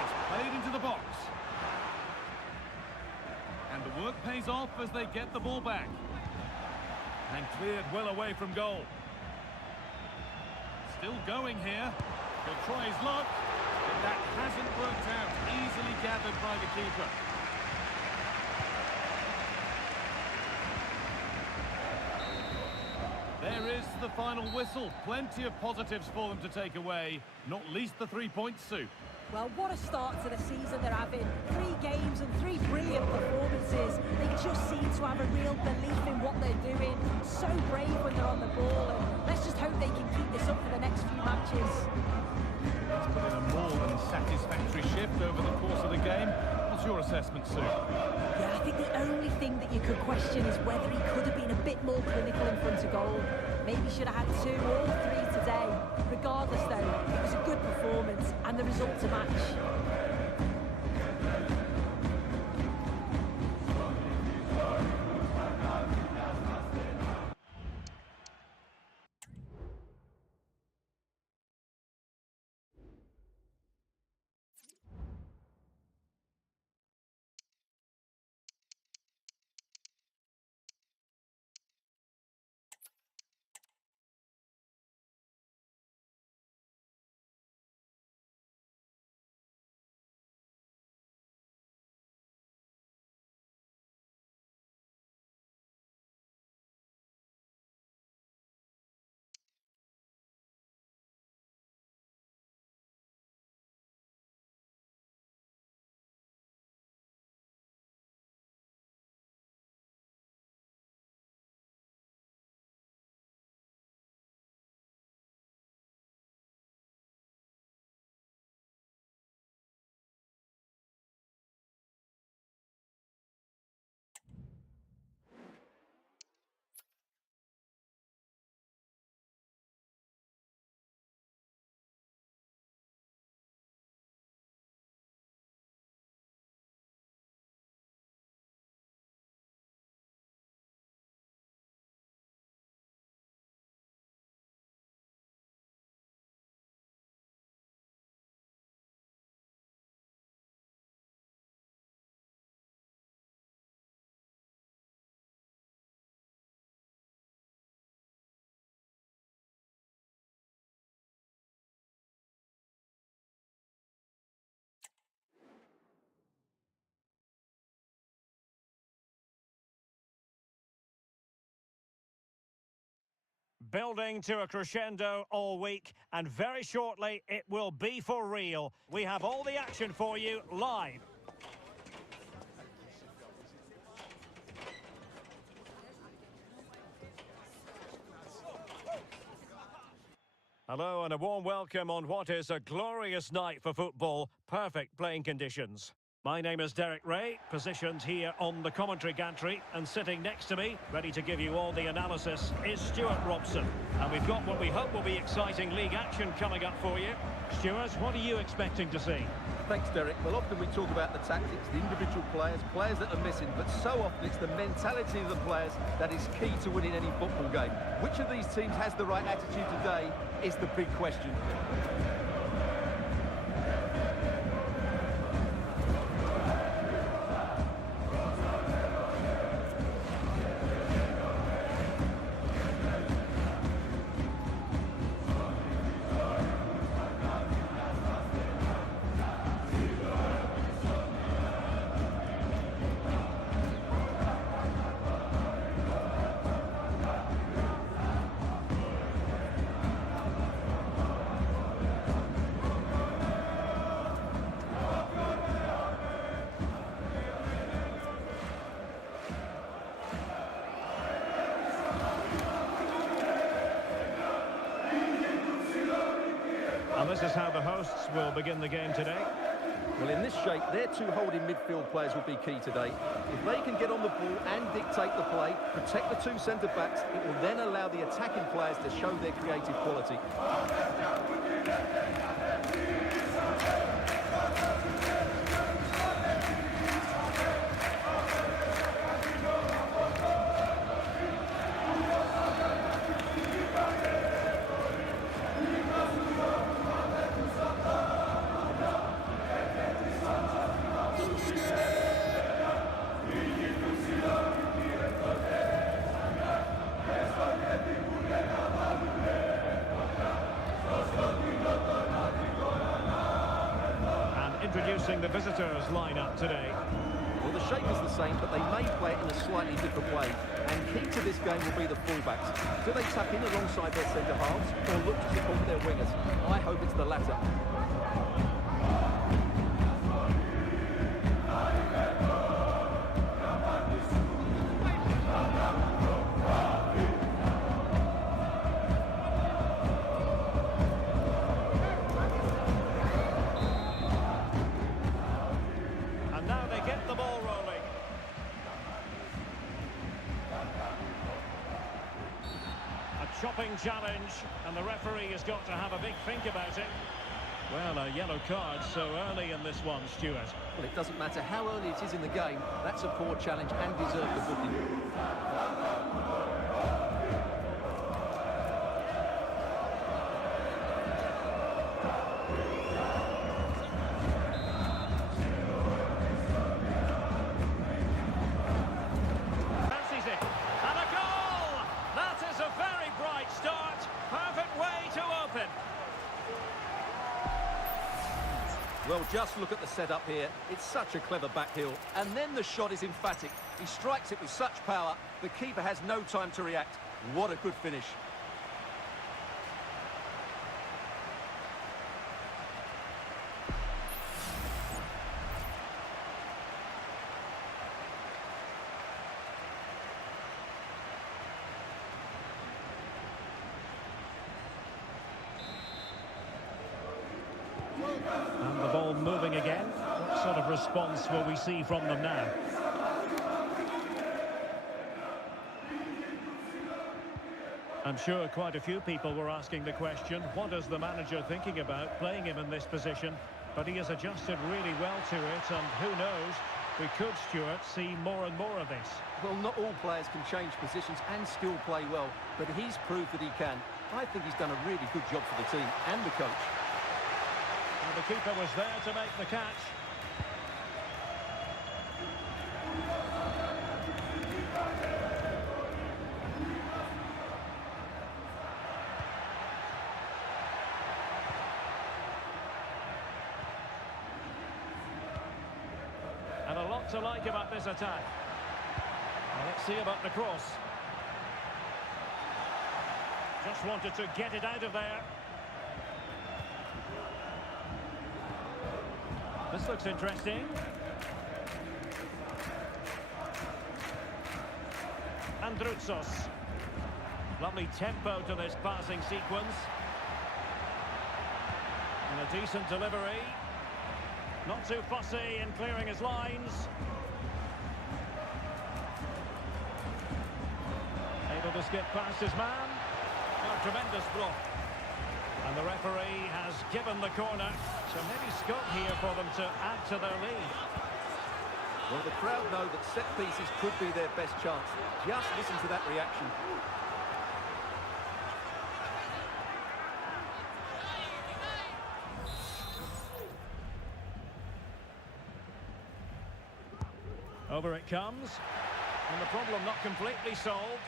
It's played into the box. And the work pays off as they get the ball back. And cleared well away from goal. Still going here. He'll try his luck. But that hasn't worked out. Easily gathered by the keeper. There is the final whistle. Plenty of positives for them to take away. Not least the 3 points, Sue. Well, what a start to the season they're having. 3 games and 3 brilliant performances. They just seem to have a real belief in what they're doing. So brave when they're on the ball. And let's just hope they can keep this up for the next few matches. He's put in a more than satisfactory shift over the course of the game. What's your assessment, Sue? Yeah, I think the only thing that you could question is whether he could have been a bit more clinical in front of goal. Maybe should have had 2 or 3 today. Regardless, though, it was a good performance and the result to match. Building to a crescendo all week, and very shortly it will be for real. We have all the action for you live. Hello and a warm welcome on what is a glorious night for football. Perfect playing conditions. My name is Derek Ray, positioned here on the commentary gantry, and sitting next to me, ready to give you all the analysis, is Stuart Robson. And we've got what we hope will be exciting league action coming up for you. Stuart, what are you expecting to see? Thanks, Derek. Well, often we talk about the tactics, the individual players that are missing, but so often it's the mentality of the players that is key to winning any football game. Which of these teams has the right attitude today is the big question. this is how the hosts will begin the game today. Well, in this shape, their two holding midfield players will be key today. If they can get on the ball and dictate the play, protect the two centre-backs, it will then allow the attacking players to show their creative quality. Introducing the visitors lineup today. Well, the shape is the same, but they may play it in a slightly different way. And key to this game will be the fullbacks. Do they tap in alongside their centre-halves or look to support their wingers? I hope it's the latter. Chopping challenge, and the referee has got to have a big think about it. Well, a yellow card so early in this one, Stuart. Well, it doesn't matter how early it is in the game, that's a poor challenge and deserved the booking. Well, just look at the setup here. It's such a clever back heel. And then the shot is emphatic. He strikes it with such power. The keeper has no time to react. What a good finish. And the ball moving again. What sort of response will we see from them now? I'm sure quite a few people were asking the question, what is the manager thinking about playing him in this position? But he has adjusted really well to it, and who knows, we could, Stuart, see more and more of this. Well, not all players can change positions and still play well, but he's proved that he can. I think he's done a really good job for the team and the coach. And the keeper was there to make the catch. And a lot to like about this attack. Well, let's see about the cross. Just wanted to get it out of there. This looks interesting. Androutsos. Lovely tempo to this passing sequence. And a decent delivery. Not too fussy in clearing his lines. Able to skip past his man. A tremendous block. And the referee has given the corner. So maybe scope here for them to add to their lead. Well, the crowd know that set pieces could be their best chance. Just listen to that reaction. Over it comes. And the problem not completely solved.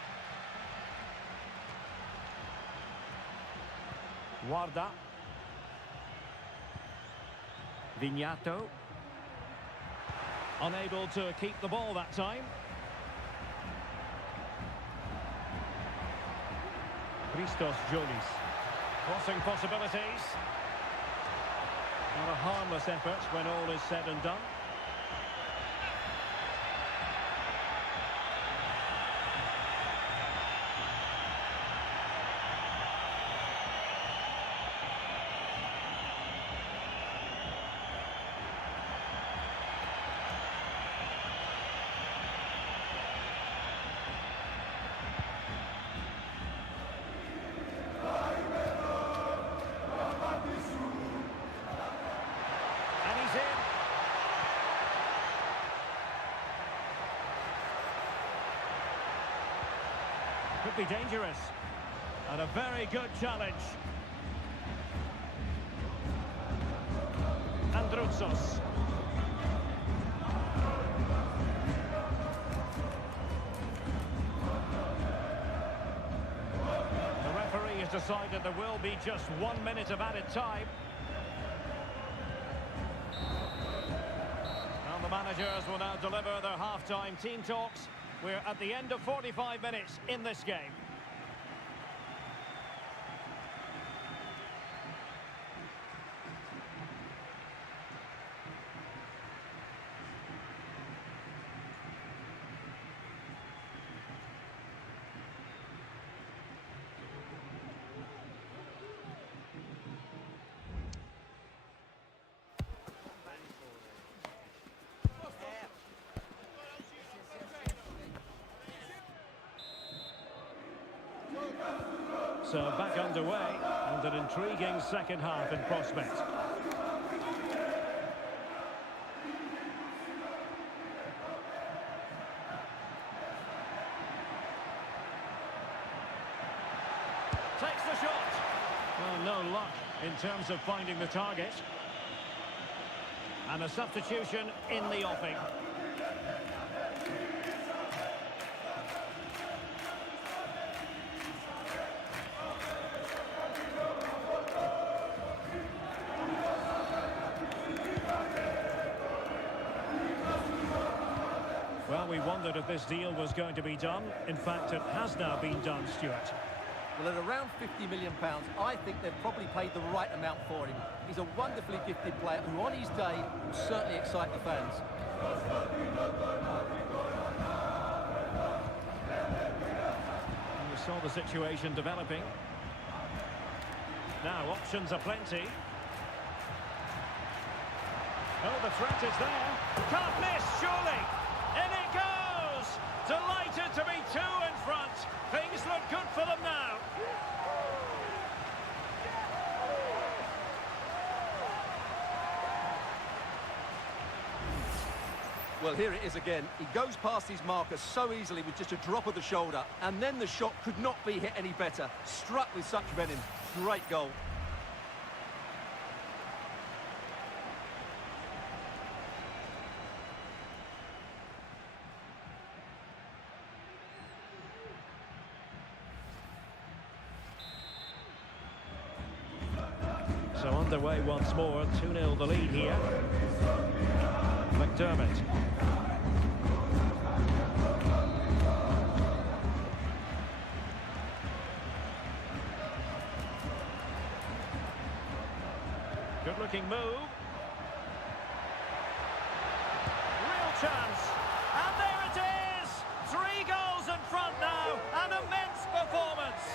Warda. Vignato. Unable to keep the ball that time. Christos Jolis. Crossing possibilities. Not a harmless effort when all is said and done. Could be dangerous. And a very good challenge. Androutsos. The referee has decided there will be just 1 minute of added time. And the managers will now deliver their half-time team talks. We're at the end of 45 minutes in this game. So back underway, and an intriguing second half in prospect. Takes the shot. Well, no luck in terms of finding the target. And a substitution in the offing. Well, we wondered if this deal was going to be done. In fact, it has now been done, Stuart. Well, at around £50 million, I think they've probably paid the right amount for him. He's a wonderfully gifted player who, on his day, will certainly excite the fans. And we saw the situation developing. Now, options are plenty. Oh, the threat is there. Can't miss, surely. In it goes! Delighted to be two in front. Things look good for them now. Well, here it is again. He goes past his marker so easily with just a drop of the shoulder, and then the shot could not be hit any better. Struck with such venom. Great goal. So underway once more, 2-0 the lead here. McDermott. Good looking move. Real chance. And there it is! 3 goals in front now. An immense performance.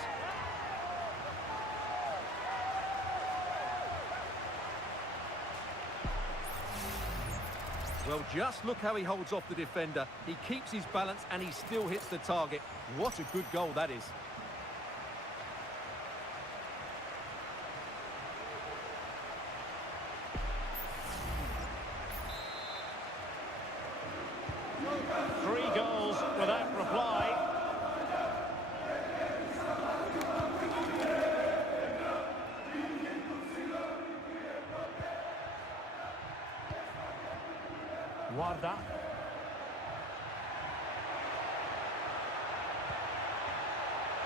Well, just look how he holds off the defender. He keeps his balance and he still hits the target. What a good goal that is. Three goals without reply. Warda.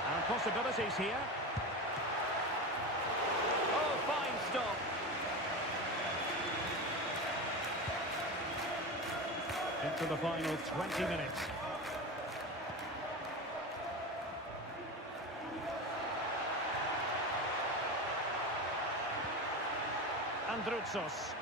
And possibilities here. Oh, fine stop. Into the final 20 minutes. Androutsos.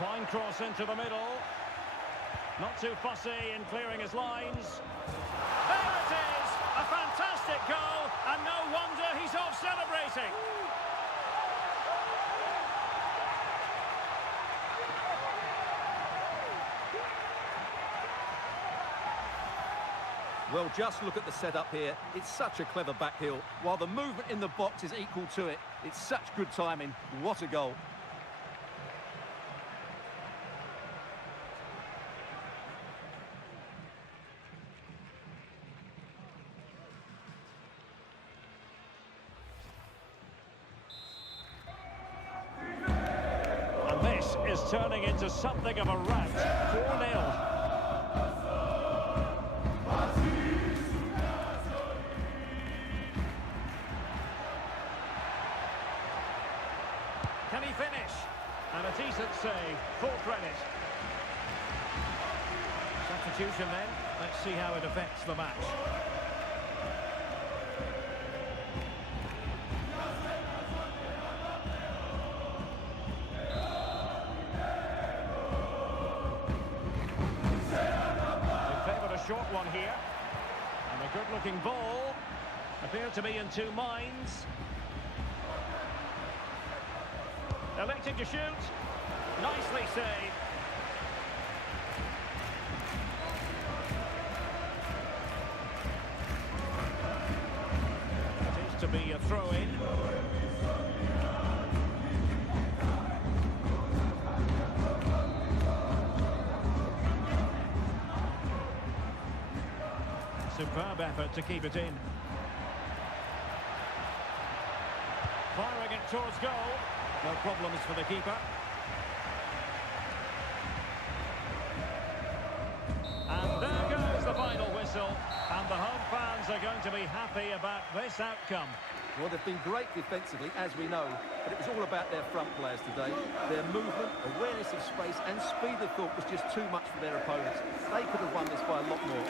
Fine cross into the middle. Not too fussy in clearing his lines. There it is! A fantastic goal, and no wonder he's off celebrating. Well, just look at the setup here. It's such a clever back heel, while the movement in the box is equal to it. It's such good timing. What a goal. This is turning into something of a rout. 4-0. Can he finish? And a decent save, full credit. Substitution then. Let's see how it affects the match. They favoured a short one here. And a good-looking ball. Appeared to be in two minds. Electing to shoot. Nicely saved. It is to be a throw-in. Superb effort to keep it in. Firing it towards goal. No problems for the keeper. And there goes the final whistle. And the home fans are going to be happy about this outcome. Well, they've been great defensively, as we know, but it was all about their front players today. Their movement, awareness of space and speed of thought was just too much for their opponents. They could have won this by a lot more.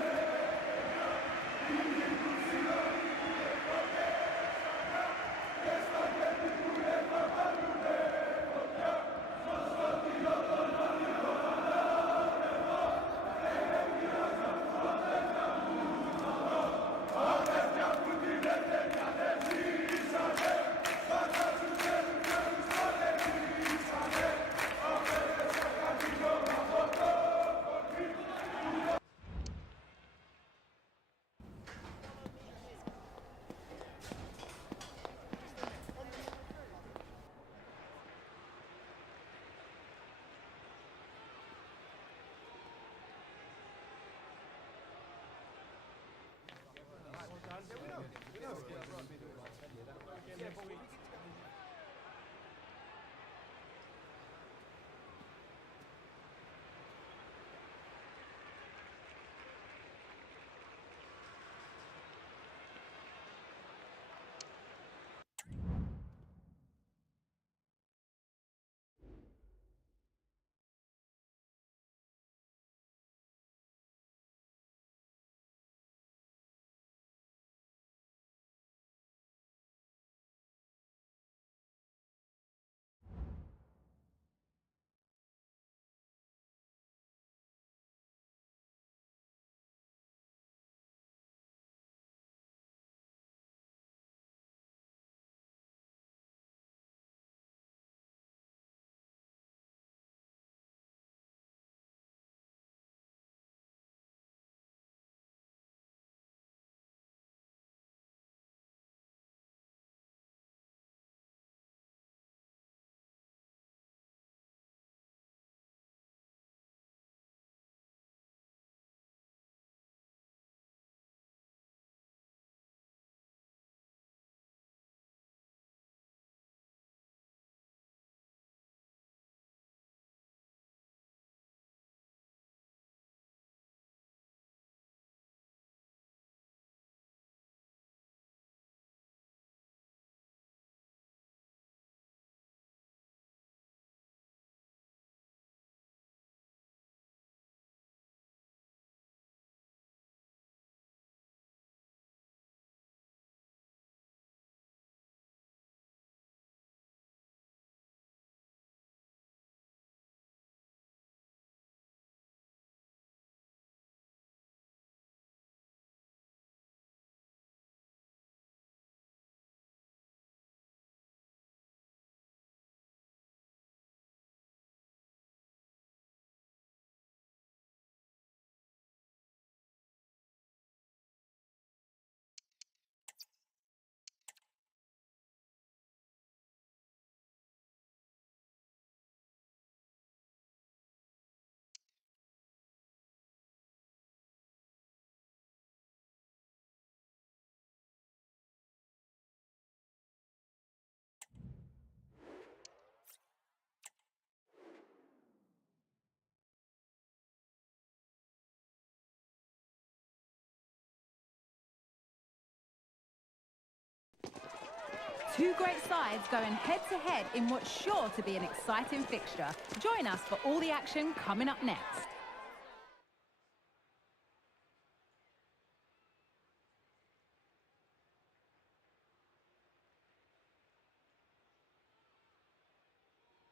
Two great sides going head-to-head in what's sure to be an exciting fixture. Join us for all the action coming up next.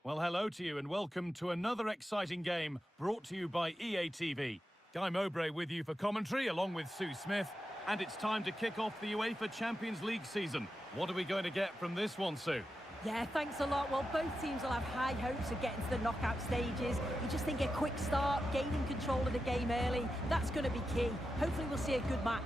Well, hello to you and welcome to another exciting game brought to you by EA TV. Guy Mowbray with you for commentary along with Sue Smith. And it's time to kick off the UEFA Champions League season. What are we going to get from this one, Sue? Yeah, thanks a lot. Well, both teams will have high hopes of getting to the knockout stages. You just think a quick start, gaining control of the game early, that's going to be key. Hopefully we'll see a good match.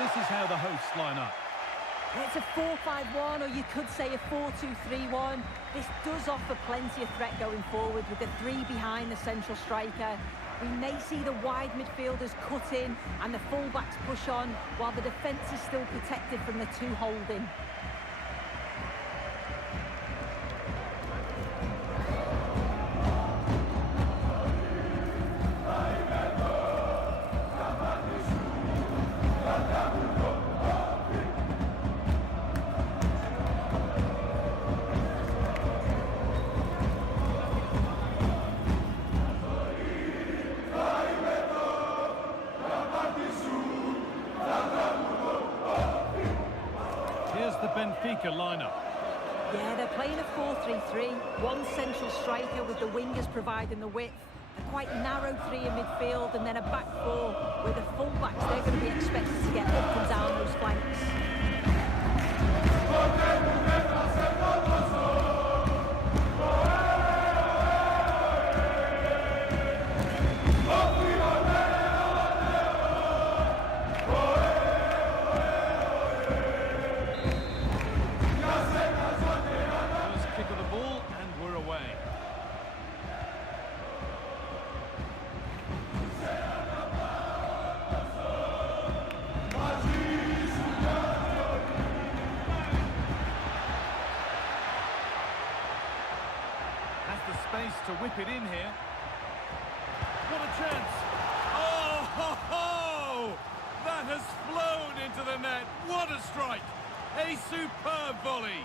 This is how the hosts line up. It's a 4-5-1, or you could say a 4-2-3-1. This does offer plenty of threat going forward with the three behind the central striker. We may see the wide midfielders cut in and the fullbacks push on, while the defence is still protected from the two holding. Here's the Benfica lineup. Yeah, they're playing a 4-3-3. One central striker with the wingers providing the width. A quite narrow three in midfield, and then a back four where the fullbacks, they're going to be expected to get up and down those flanks. First kick of the ball and we're away. Has the space to whip it in here. What a chance! Oh, ho, ho! That has flown into the net. What a strike! A superb volley.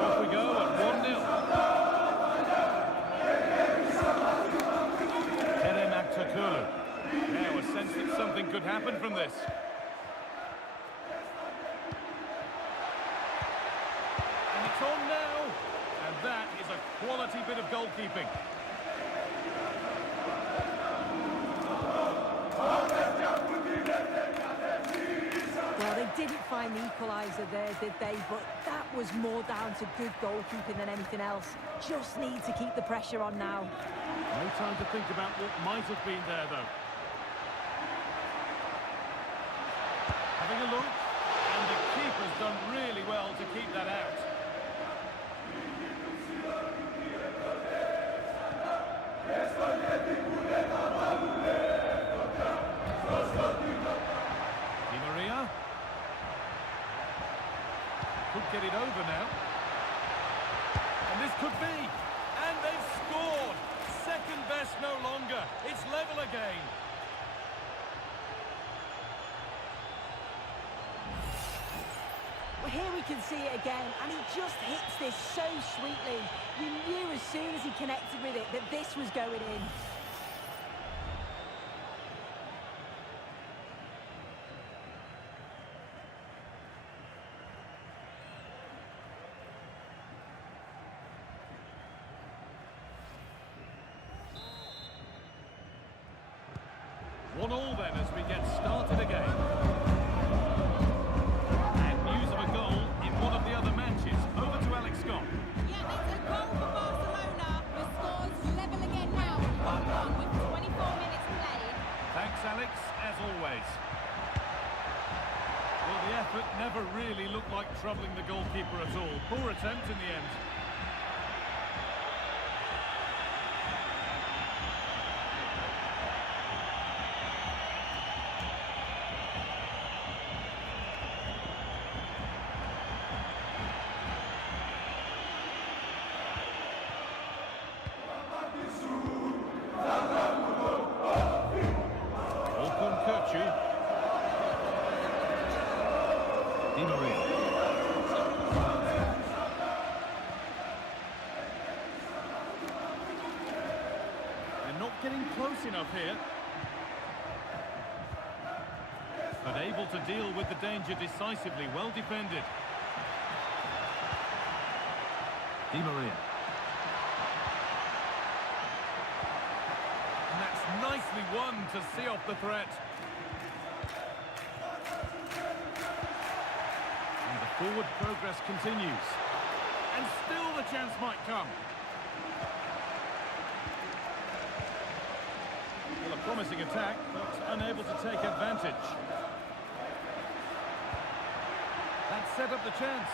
Off we go at 1-0. Kerem Aktürkoğlu. Now a sense that something could happen from this. And it's on now. And that is a quality bit of goalkeeping. Well, they didn't find the equaliser there, did they? But that was more down to good goalkeeping than anything else. Just need to keep the pressure on now. No time to think about what might have been there, though. Having a look, and the keeper's done really well to keep that out. Di Maria. Could get it over now. And this could be. And they've scored. Second best no longer. It's level again. Well, here we can see it again, and he just hits this so sweetly. You knew as soon as he connected with it that this was going in. One all then as we get started again. And news of a goal in one of the other matches. Over to Alex Scott. Yeah, it's a goal for Barcelona. The score's level again now, 1-1 with 24 minutes played. Thanks, Alex, as always. Well, the effort never really looked like troubling the goalkeeper at all. Poor attempt in the end. Di Maria. They're not getting close enough here. But able to deal with the danger decisively. Well defended. Di Maria. And that's nicely won to see off the threat. Forward progress continues. And still the chance might come. Well, a promising attack, but unable to take advantage. That set up the chance.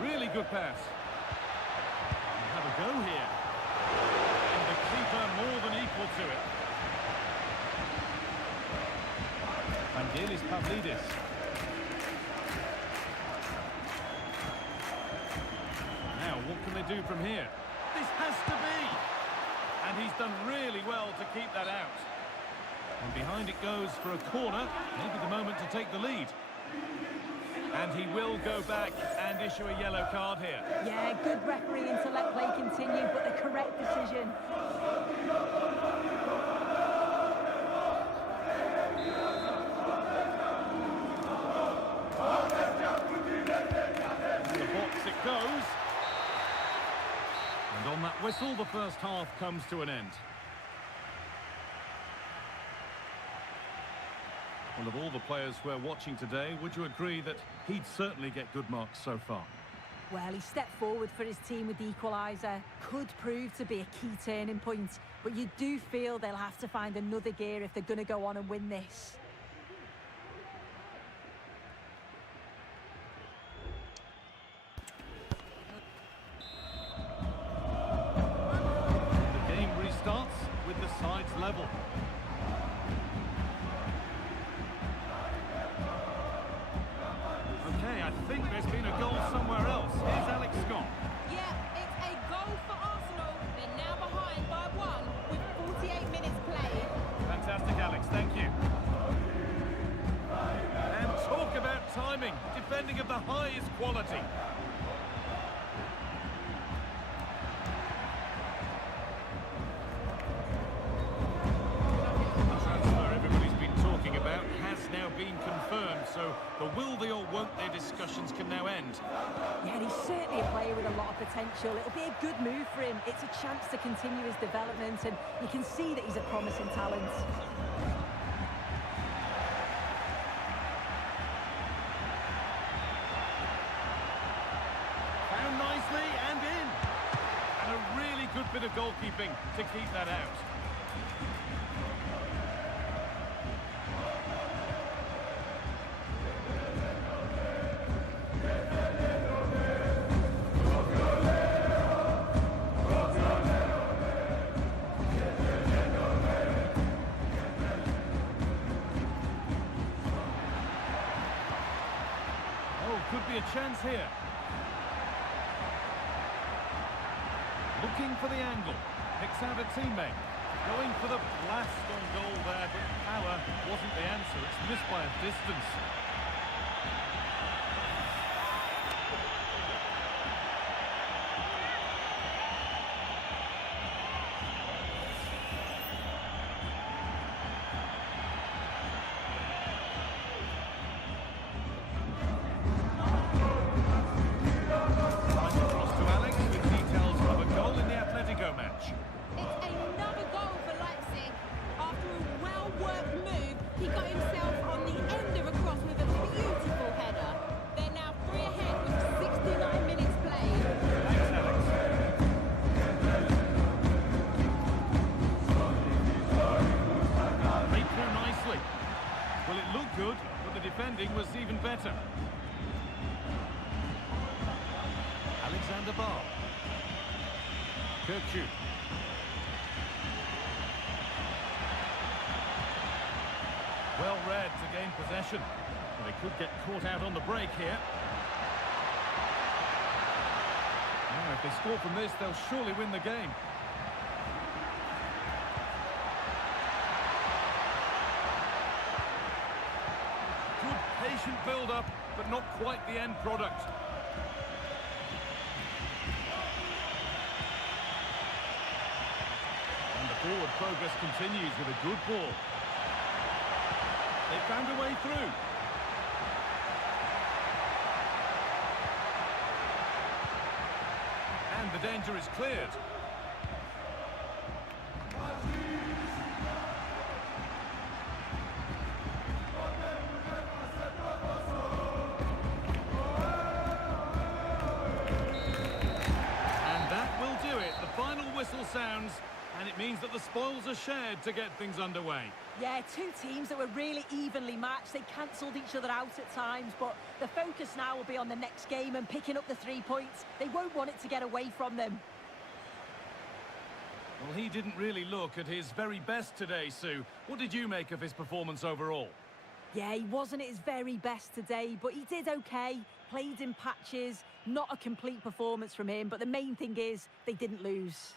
Really good pass. Have a go here. And the keeper more than equal to it. Vangelis Pavlidis. Now, what can they do from here? This has to be! And he's done really well to keep that out. And behind it goes for a corner. Maybe the moment to take the lead. And he will go back and issue a yellow card here. Yeah, good refereeing to let play continue, but the correct decision. It goes. And on that whistle, the first half comes to an end. Well, of all the players we're watching today, would you agree that he'd certainly get good marks so far? Well, he stepped forward for his team with the equaliser. Could prove to be a key turning point, but you do feel they'll have to find another gear if they're going to go on and win this. With the sides level. Okay, I think there's been a goal somewhere else. Here's Alex Scott. Yeah, it's a goal for Arsenal. They're now behind by 1 with 48 minutes played. Fantastic, Alex. Thank you. And talk about timing. Defending of the highest quality. Now been confirmed, so the will they or won't they discussions can now end. Yeah, he's certainly a player with a lot of potential. It'll be a good move for him. It's a chance to continue his development, and you can see that he's a promising talent. Found nicely and in. And a really good bit of goalkeeping to keep that out. Oh, could be a chance here. Looking for the angle. Picks out a teammate. Going for the blast on goal there, but power wasn't the answer. It's missed by a distance. Across to Alex with details of a goal in the Atletico match. It's another goal for Leipzig. After a well-worked move, he got himself on the end of a cross with a beautiful header. They're now 3 ahead with 69 minutes played. Thanks, Alex. Played through nicely. Well, it looked good, but the defending was even better. Alexander Bar. Kirkju. Well read to gain possession. Well, they could get caught out on the break here. Now, if they score from this, they'll surely win the game. Good patient build-up, but not quite the end product. And the forward progress continues with a good ball. They found a way through. And the danger is cleared. And that will do it. The final whistle sounds, and it means that the spoils are shared to get things underway. Yeah, two teams that were really evenly matched. They cancelled each other out at times, but the focus now will be on the next game and picking up the 3 points. They won't want it to get away from them. Well, he didn't really look at his very best today, Sue. What did you make of his performance overall? Yeah, he wasn't at his very best today, but he did okay. Played in patches, not a complete performance from him, but the main thing is they didn't lose.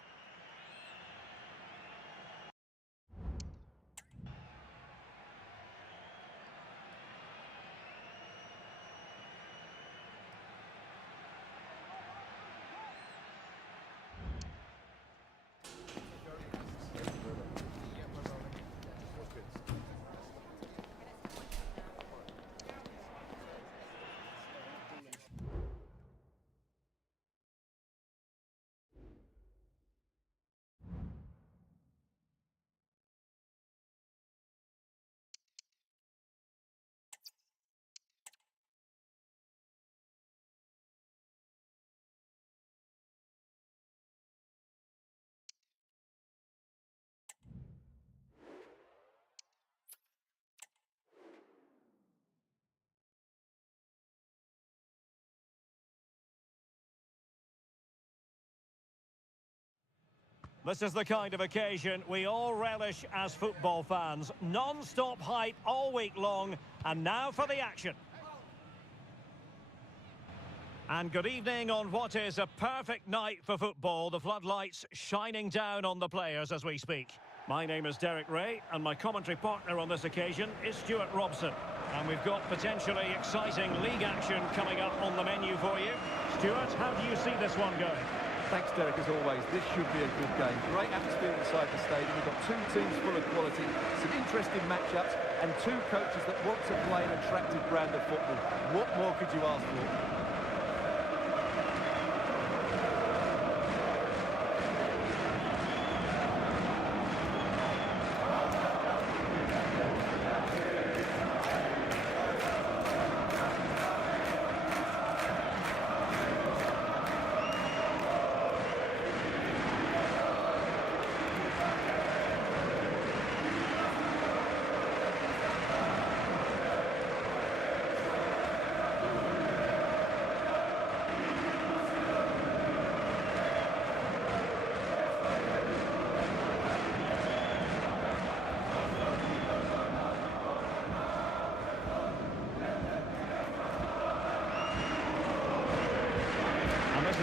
This is the kind of occasion we all relish as football fans. Non-stop hype all week long, and now for the action. And good evening on what is a perfect night for football. The floodlights shining down on the players as we speak. My name is Derek Ray, and my commentary partner on this occasion is Stuart Robson. And we've got potentially exciting league action coming up on the menu for you. Stuart, how do you see this one going? Thanks, Derek, as always. This should be a good game. Great atmosphere inside the stadium. We've got two teams full of quality, some interesting matchups, and two coaches that want to play an attractive brand of football. What more could you ask for?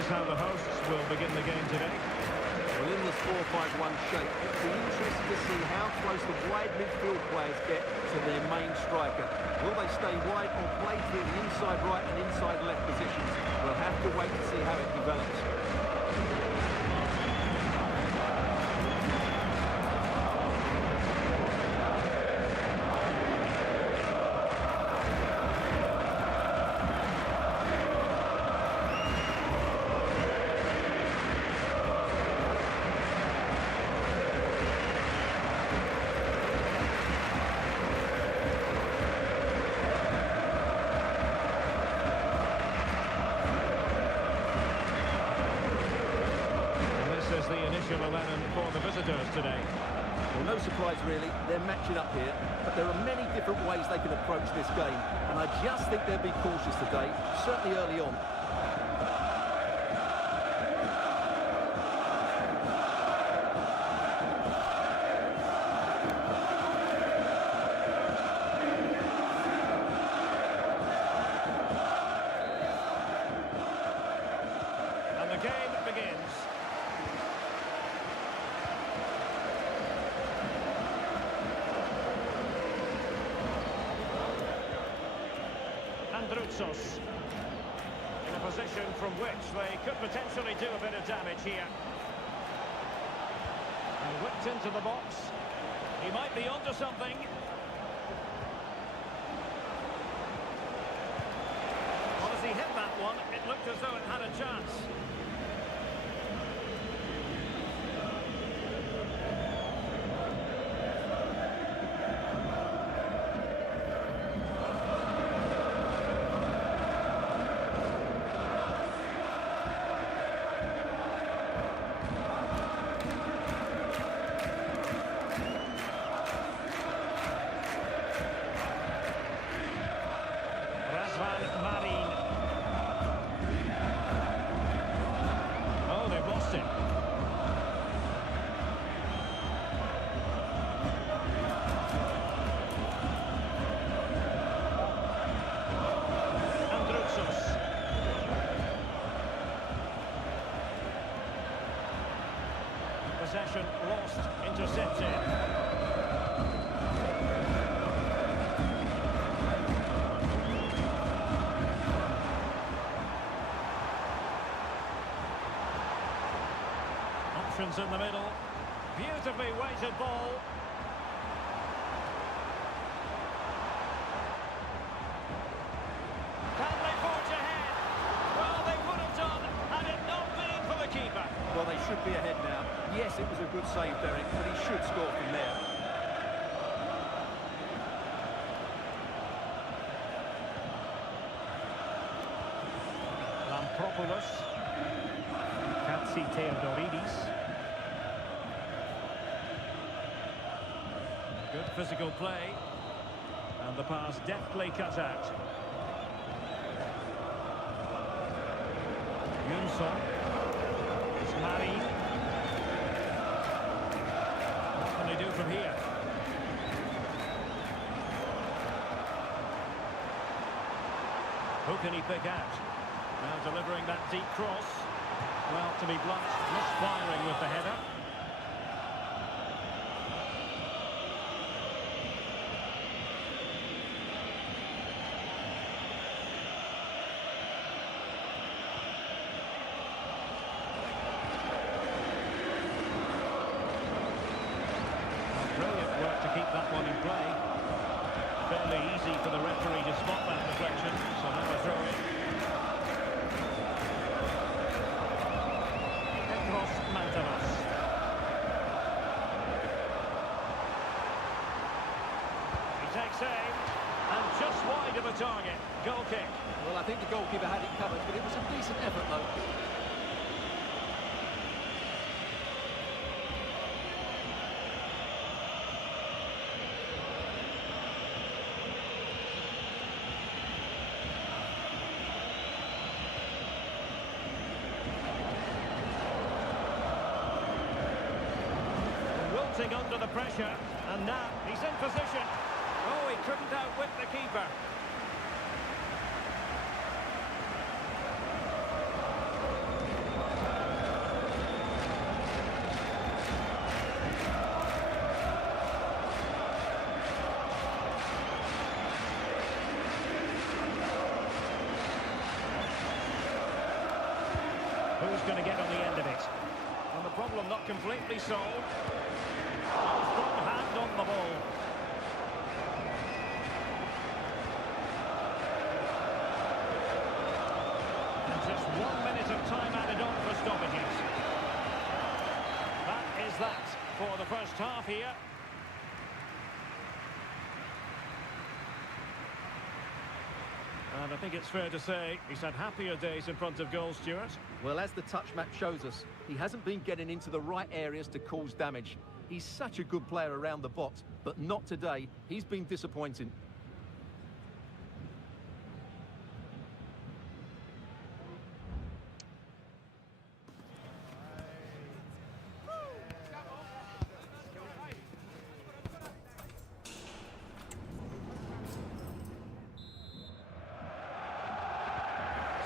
is how the hosts will begin the game today. Well, in this 4-5-1 shape, it'll be interesting to see how close the wide midfield players get to their main striker. Will they stay wide or play through the inside right and inside left positions? We'll have to wait and see how it develops. The initial 11 for the visitors today. Well, no surprise really, they're matching up here, but there are many different ways they can approach this game, and I just think they'll be cautious today, certainly early on. And the game begins. Androutsos in a position from which they could potentially do a bit of damage here. And whipped into the box. He might be onto something. Well, as he hit that one, it looked as though it had a chance. Razvan Marin. Oh, they've lost him. Androutsos. Possession lost, intercepted. Options in the middle. Beautifully weighted ball. Can they forge ahead? Well, they would have done had it not been for the keeper. Well, they should be ahead now. Yes, it was a good save, Derek, but he should score from there. Lampropoulos. Katsi Theodoridis. Good physical play. And the pass deftly cut out. Yunson. It's Marin. What can they do from here? Who can he pick out? Now delivering that deep cross. Well, to be blunt, misfiring with the header. Brilliant work to keep that one in play. Fairly easy for the referee to spot that deflection, so now a throw in. Petros Mantalos. He takes aim, and just wide of a target. Goal kick. Well, I think the goalkeeper had it covered, but it was a decent effort, though. Wilting under the pressure, and now he's in position. Oh, he couldn't outwit the keeper. going to get on the end of it. And the problem not completely solved. Strong hand on the ball. And just 1 minute of time added on for stoppages. That is that for the first half here. And I think it's fair to say he's had happier days in front of goal, Stuart. Well, as the touch map shows us, he hasn't been getting into the right areas to cause damage. He's such a good player around the box, but not today. He's been disappointing.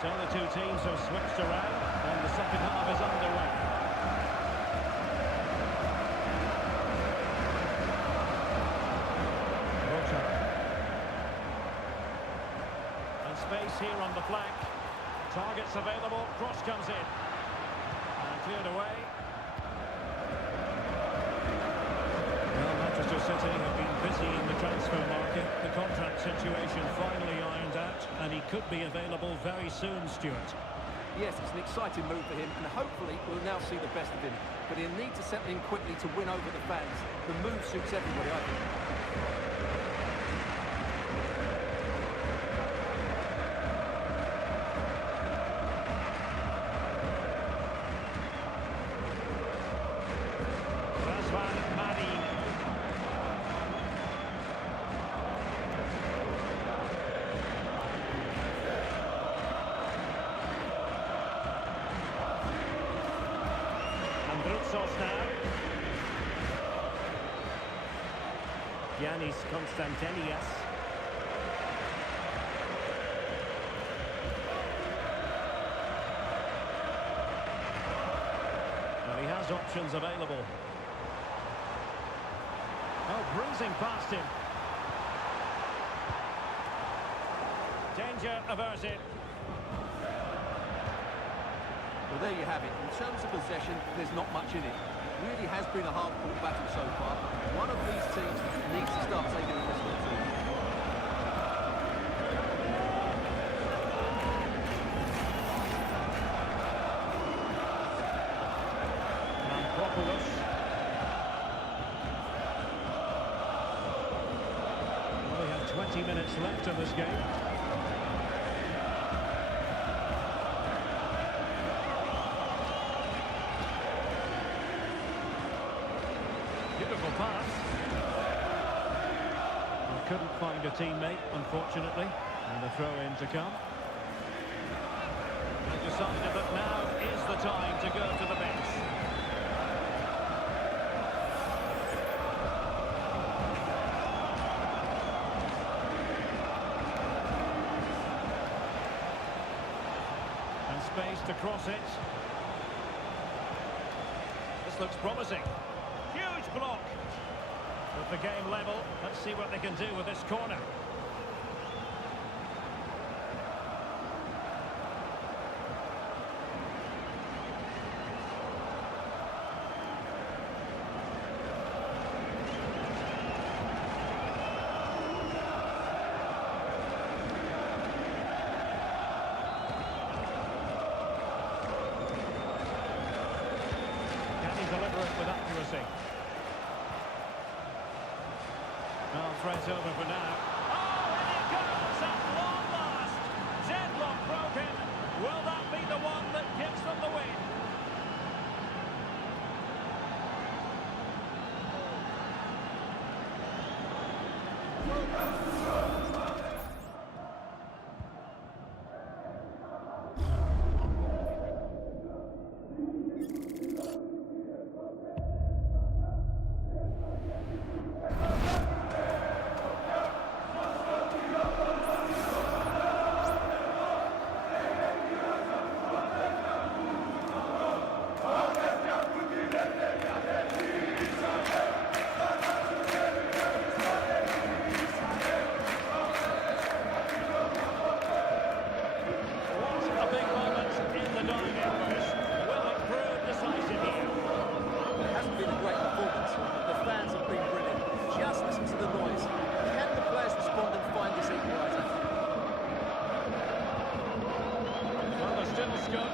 So the two teams have switched around and the second half is underway. Rocha. And space here on the flank. Targets available, cross comes in. And cleared away. Well, Manchester City have been busy in the transfer market. The contract situation finally ironed out, and he could be available very soon, Stuart. Yes, it's an exciting move for him, and hopefully we'll now see the best of him. But he'll need to settle in quickly to win over the fans. The move suits everybody, I think. Razvan Madin. Androutsos now. Giannis Konstantinias. Well, he has options available. Oh, breezing past him. Danger averted. Well, there you have it. In terms of possession, there's not much in it. It really has been a hard-fought battle so far. One of these teams needs to start taking a risk or two. Lampropoulos. Well, we have 20 minutes left in this game. Beautiful pass. Well, couldn't find a teammate, unfortunately, and the throw-in to come. They decided that now is the time to go to the bench. And space to cross it. This looks promising. Huge block. With the game level, let's see what they can do with this corner. Can he deliver it with accuracy? Well, threat over for now. Oh, and it goes at long last. Deadlock broken. Will that be the one that gives them the win?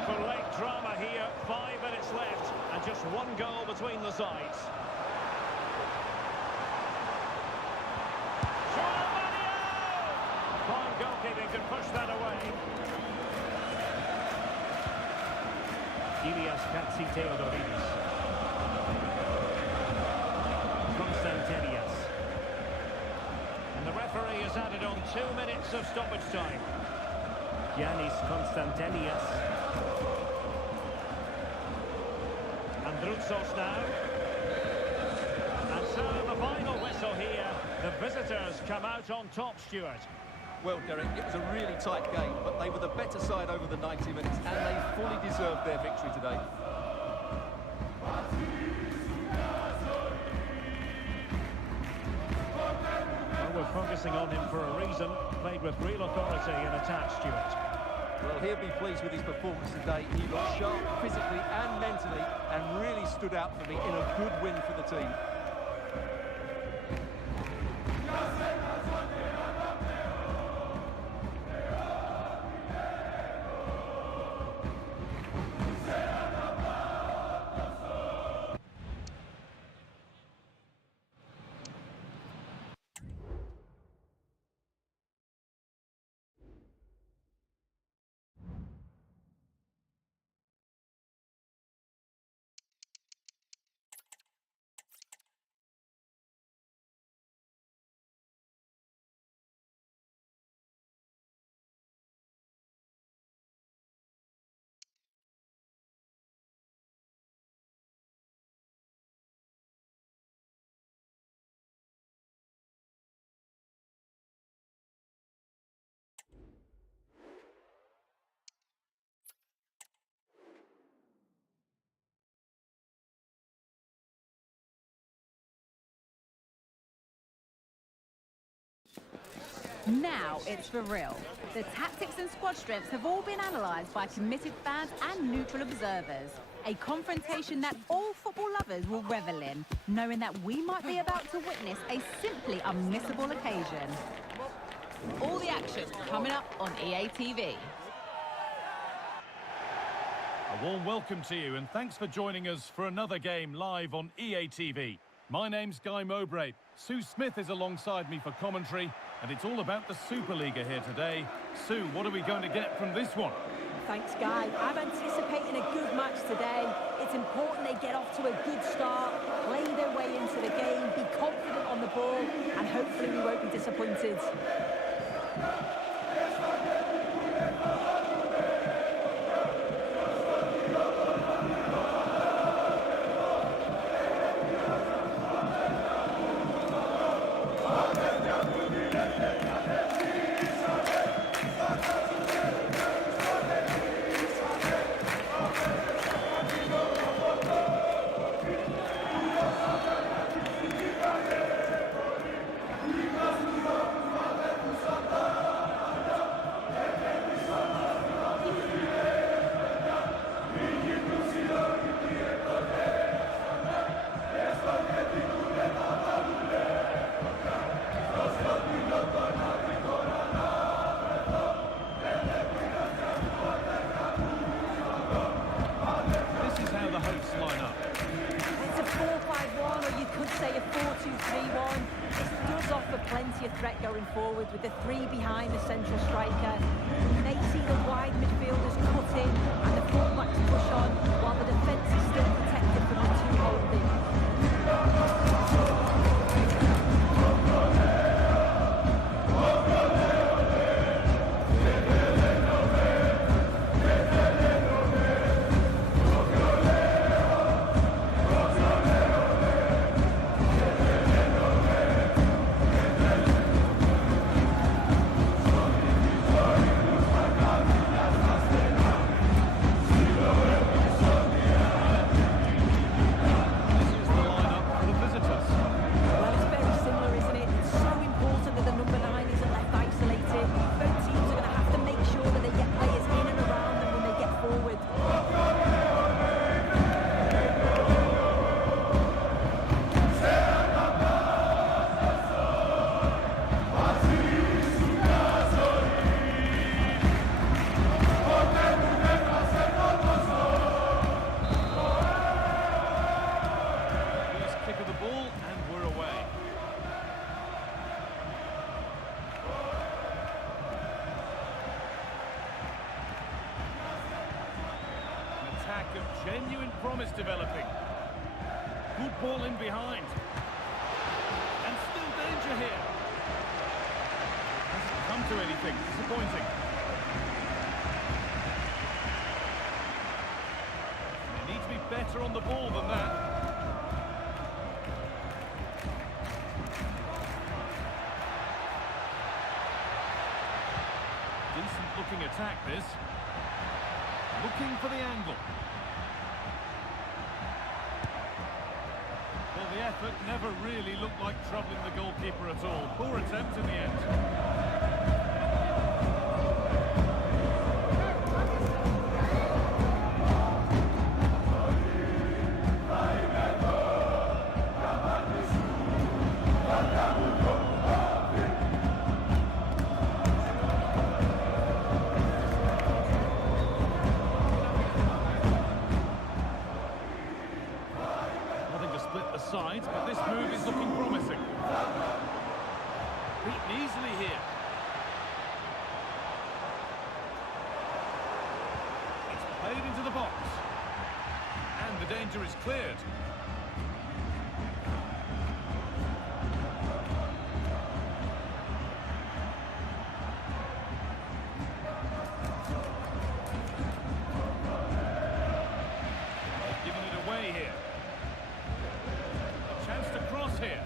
for late drama here. 5 minutes left and just one goal between the sides. João Mario! Fine goalkeeping can push that away. Ilias Katsi-Theodoridis. Constantinias. And the referee has added on 2 minutes of stoppage time. Giannis Constantinias. Androutsos now. And so the final whistle here. The visitors come out on top, Stuart. Well, Derek, it was a really tight game, but they were the better side over the 90 minutes, and they fully deserved their victory today. Well, we're focusing on him for a reason. Played with real authority in attack, Stuart. Well, he'll be pleased with his performance today. He looked sharp physically and mentally, and really stood out for me in a good win for the team. Now it's for real. The tactics and squad strengths have all been analysed by committed fans and neutral observers. A confrontation that all football lovers will revel in, knowing that we might be about to witness a simply unmissable occasion. All the action coming up on EA TV. A warm welcome to you and thanks for joining us for another game live on EA TV. My name's Guy Mowbray. Sue Smith is alongside me for commentary, and it's all about the Superliga here today. Sue, what are we going to get from this one? Thanks, Guy. I'm anticipating a good match today. It's important they get off to a good start, play their way into the game, be confident on the ball, and hopefully we won't be disappointed. Threat going forward with the three behind the central striker. You may see the wide midfielders cut in and the fullbacks push on while the defence is still protected from the two holding. lack of genuine promise developing. Good ball in behind. And still danger here. Hasn't come to anything. Disappointing. They need to be better on the ball than that. Decent looking attack this. Looking for the angle. Well, the effort never really looked like troubling the goalkeeper at all. Poor attempt in the end. Sides, but this move is looking promising. Beaten easily here. It's played into the box. And the danger is cleared. Giving it away here. Chance to cross here.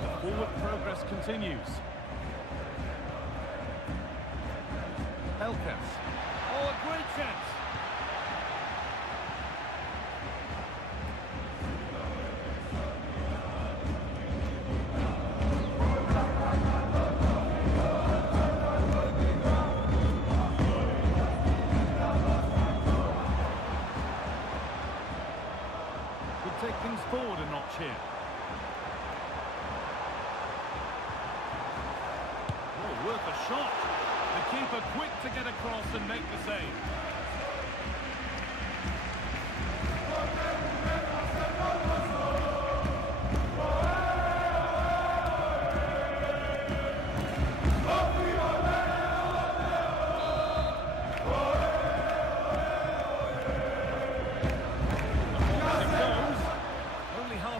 The forward progress continues. Pelkas. Oh, a great chance. Take things forward a notch here. Oh, worth a shot. The keeper quick to get across and make the save.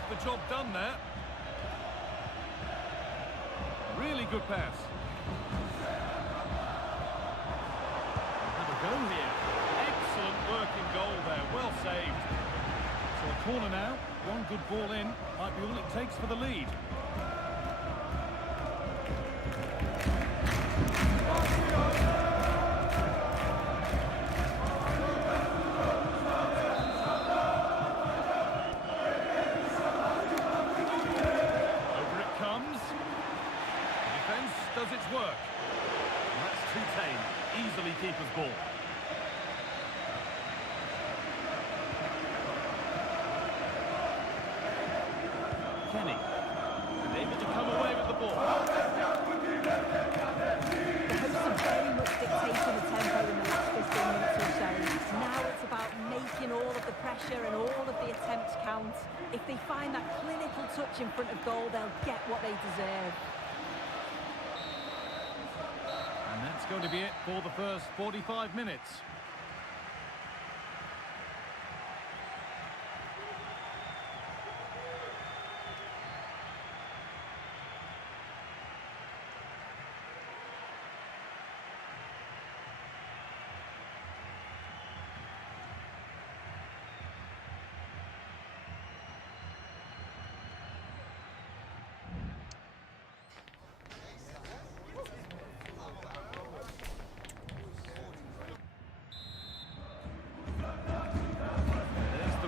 The job done there. Really good pass. Have a go here. Excellent work in goal there. Well saved. So a corner now. One good ball in. Might be all it takes for the lead. Does its work. And that's too tame. Easily keeper's ball. Kenny. And able to come away with the ball. The hosts have very much dictated the tempo in the last 15 minutes or so. Now it's about making all of the pressure and all of the attempts count. If they find that clinical touch in front of goal, they'll get what they deserve. And that's going to be it for the first 45 minutes.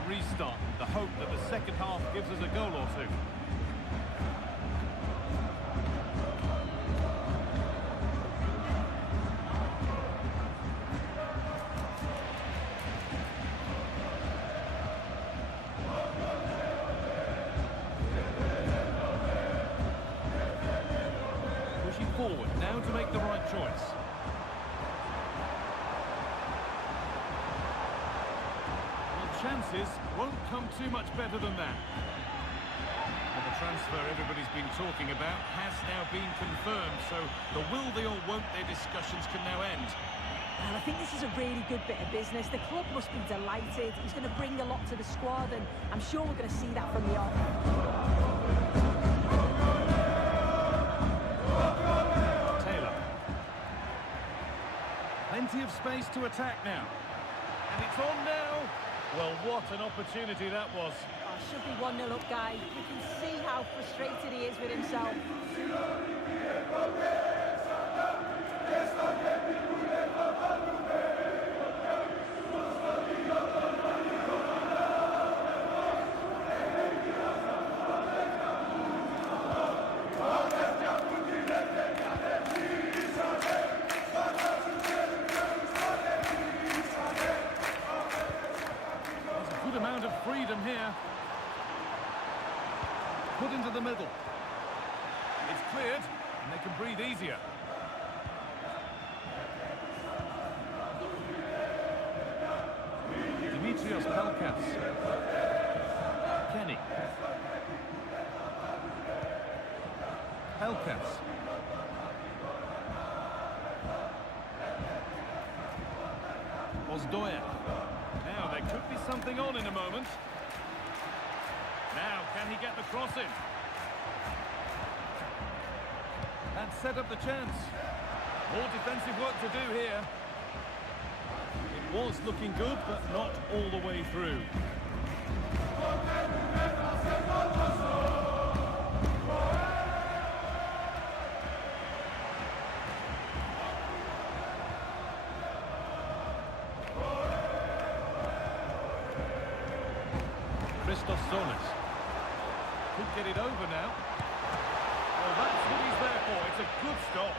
Restart, the hope that the second half gives us a goal or two. Pushing forward, now to make the right choice. Chances won't come too much better than that. And the transfer everybody's been talking about has now been confirmed, so the will they or won't they discussions can now end. Well, I think this is a really good bit of business. The club must be delighted. He's going to bring a lot to the squad, and I'm sure we're going to see that from the off. Taylor. Plenty of space to attack now. And it's on now. Well, what an opportunity that was. Oh, should be 1-0 up, guys. You can see how frustrated he is with himself. Amount of freedom here. Put into the middle. It's cleared, and they can breathe easier. Dimitrios Pelkas. Kenny. Pelkas. Osdoyer. Now, there could be something on in a moment. Now, can he get the cross in? That set up the chance. More defensive work to do here. It was looking good, but not all the way through. Christos Zonis. Could get it over now. Well, that's what he's there for. It's a good stop.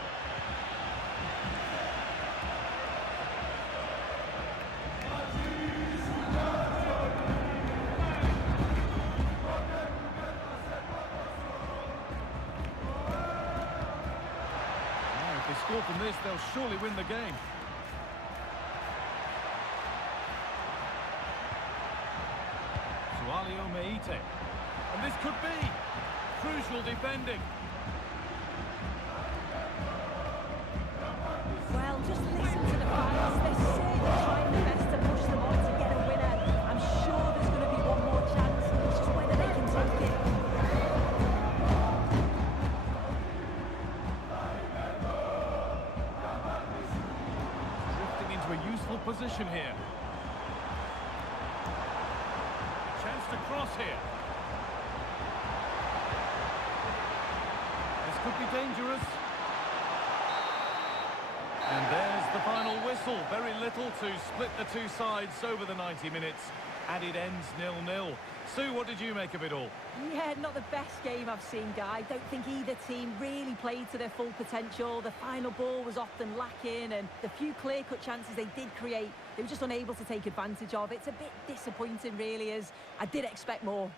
Now, if they score from this, they'll surely win the game. Sualio Meite. And this could be crucial defending. Well, just listen to the fans. They're certainly trying their best to push them on to get a winner. I'm sure there's going to be one more chance. It's just whether they can take it. Drifting into a useful position here. Chance to cross here. This could be dangerous. And there's the final whistle. Very little to split the two sides over the 90 minutes. And it ends 0-0. Sue, what did you make of it all? Yeah, not the best game I've seen, Guy. Don't think either team really played to their full potential. The final ball was often lacking, and the few clear-cut chances they did create, they were just unable to take advantage of. It's a bit disappointing, really, as I did expect more.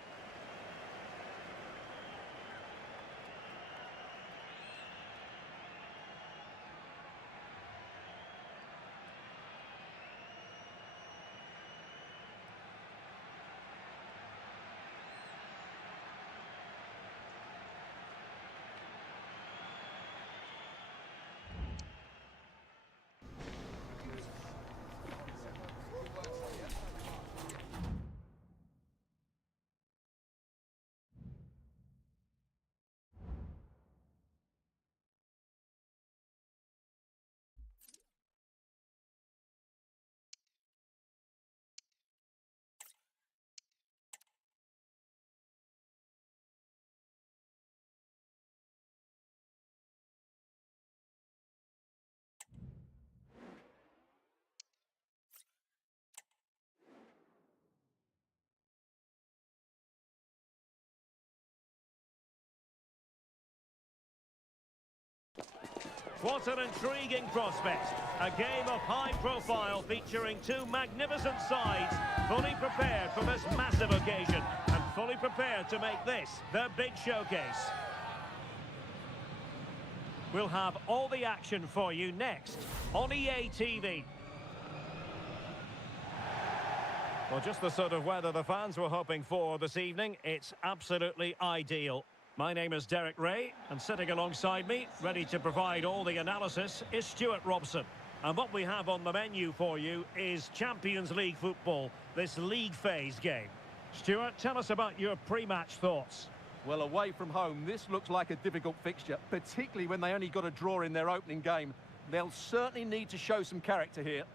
What an intriguing prospect. A game of high profile featuring two magnificent sides, fully prepared for this massive occasion and fully prepared to make this their big showcase. We'll have all the action for you next on EA TV. Well, just the sort of weather the fans were hoping for this evening. It's absolutely ideal. My name is Derek Ray, and sitting alongside me, ready to provide all the analysis, is Stuart Robson. And what we have on the menu for you is Champions League football, this league phase game. Stuart, tell us about your pre-match thoughts. Well, away from home, this looks like a difficult fixture, particularly when they only got a draw in their opening game. They'll certainly need to show some character here.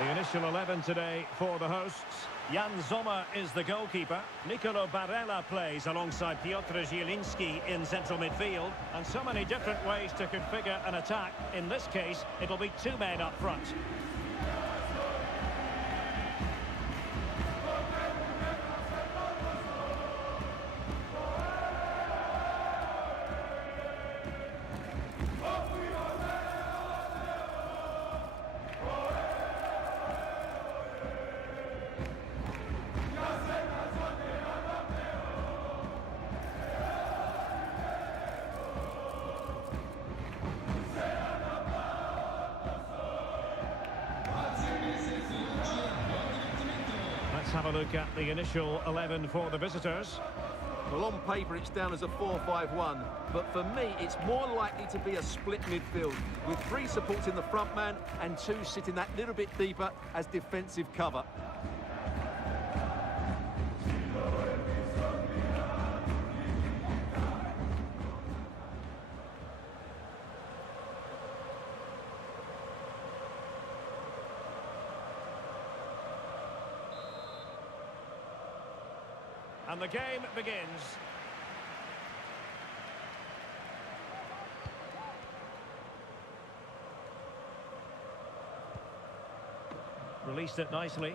The initial 11 today for the hosts. Jan Sommer is the goalkeeper. Nicolo Barella plays alongside Piotr Zielinski in central midfield. And so many different ways to configure an attack. In this case, it'll be two men up front. Let's have a look at the initial 11 for the visitors. Well, on paper, it's down as a 4-5-1. But for me, it's more likely to be a split midfield, with three supporting the front man and two sitting that little bit deeper as defensive cover. And the game begins. Released it nicely.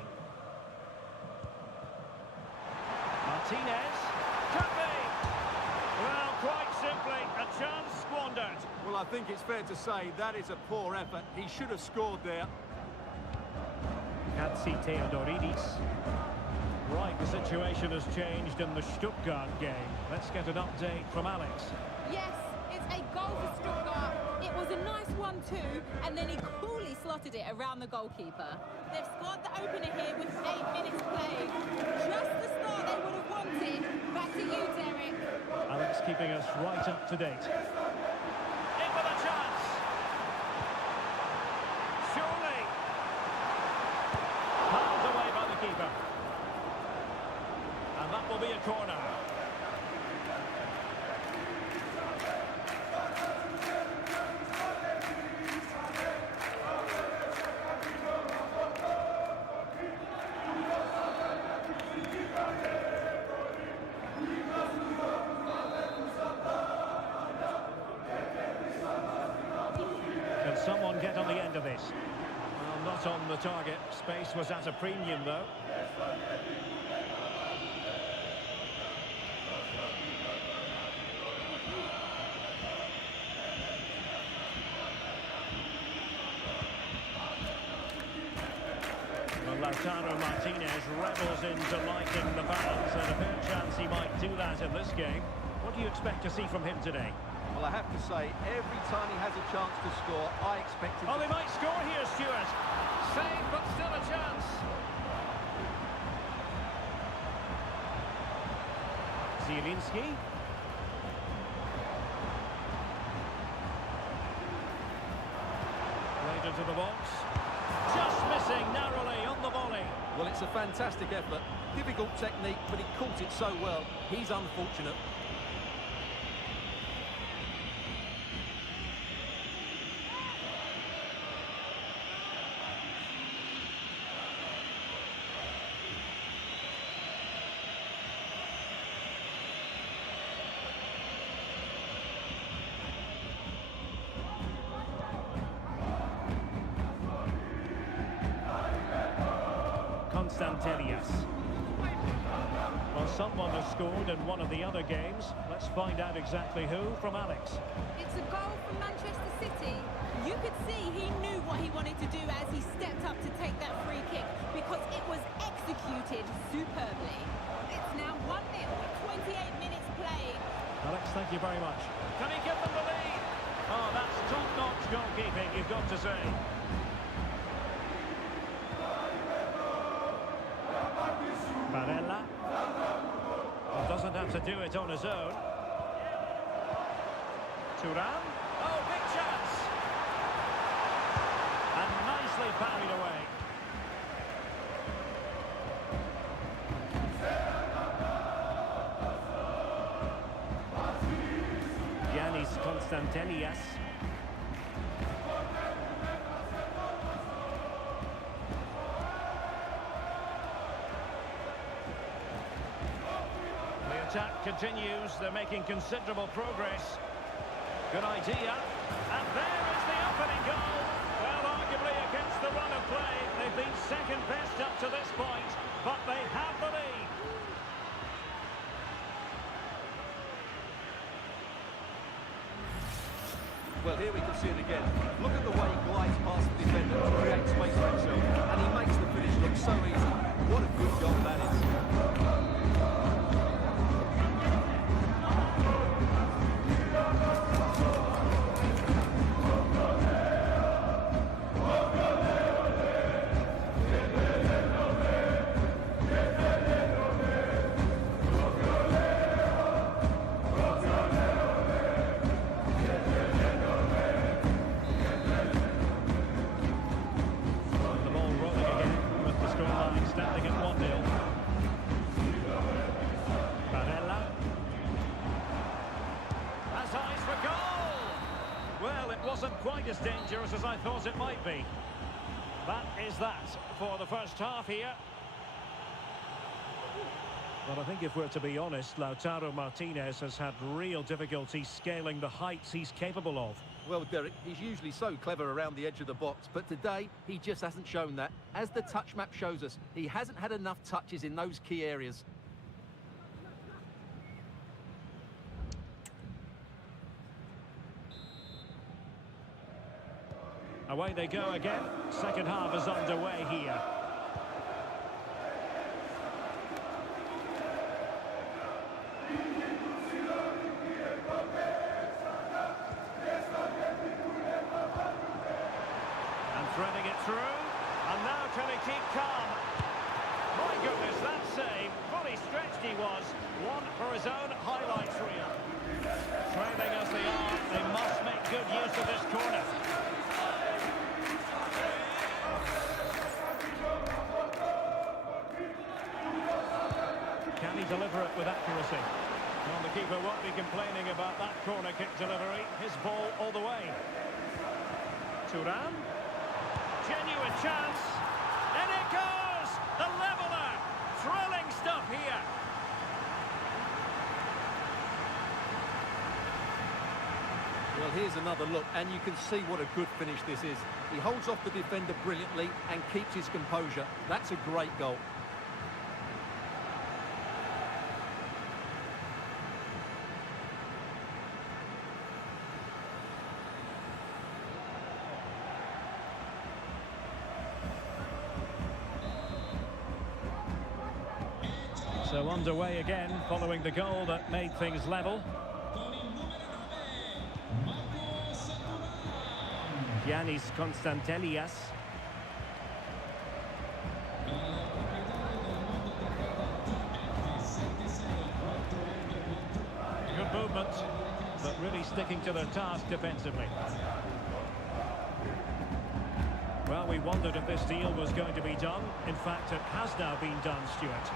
Martinez. Could be! Well, quite simply, a chance squandered. Well, I think it's fair to say that is a poor effort. He should have scored there. Katsi Theodoridis. Right, the situation has changed in the Stuttgart game. Let's get an update from Alex. Yes, it's a goal for Stuttgart. It was a nice 1-2, and then he coolly slotted it around the goalkeeper. They've scored the opener here with 8 minutes played. Just the start they would have wanted. Back to you, Derek. Alex keeping us right up to date. In with a chance. Surely. Pulled away by the keeper. And that will be a corner. Can someone get on the end of this? Well, not on the target. Space was at a premium, though. Lautaro Martinez rebels into liking the balance, and a fair chance he might do that in this game. What do you expect to see from him today? Well, I have to say, every time he has a chance to score, I expect him Oh, to... they might score here, Stuart. Save, but still a chance. Zielinski. Right into the box. Just missing narrowly on the volley. Well, it's a fantastic effort. Difficult technique, but he caught it so well. He's unfortunate. Constantelias. Well, someone has scored in one of the other games. Let's find out exactly who from Alex. It's a goal from Manchester City. You could see he knew what he wanted to do as he stepped up to take that free kick because it was executed superbly. It's now 1-0 with 28 minutes played. Alex, thank you very much. Can he give them the lead? Oh, that's top-notch goalkeeping, you've got to say. Barella. Well, doesn't have to do it on his own. Thuram. Oh, big chance. And nicely parried away. Giannis Constantelias. The attack continues. They're making considerable progress. Good idea. And there is the opening goal. Well, arguably against the run of play. They've been second best up to this point, but they have the lead. Well, here we can see it again. Look at the way he glides past the defender to create space for himself. And he makes the finish look so easy. What a good goal that is. The ball rolling again with the scoreline standing at 1-0. Barella. Has eyes for goal! Well, it wasn't quite as dangerous as I thought it might be. That is that for the first half here. Well, I think if we're to be honest, Lautaro Martinez has had real difficulty scaling the heights he's capable of. Well, Derek, he's usually so clever around the edge of the box, but today he just hasn't shown that. As the touch map shows us, he hasn't had enough touches in those key areas. Away they go again. Second half is underway here. And threading it through. And now can he keep calm? My goodness, that save. Fully stretched he was. One for his own highlights reel. Trailing as they are, they must make good use of this corner. Can he deliver it with accuracy? Well, the keeper won't be complaining about that corner kick delivery. His ball all the way. Thuram. Genuine chance. And it goes! The leveller! Thrilling stuff here. Well, here's another look, and you can see what a good finish this is. He holds off the defender brilliantly and keeps his composure. That's a great goal. So underway again, following the goal that made things level. Giannis Constantelias. Good movement, but really sticking to their task defensively. Well, we wondered if this deal was going to be done. In fact, it has now been done, Stuart.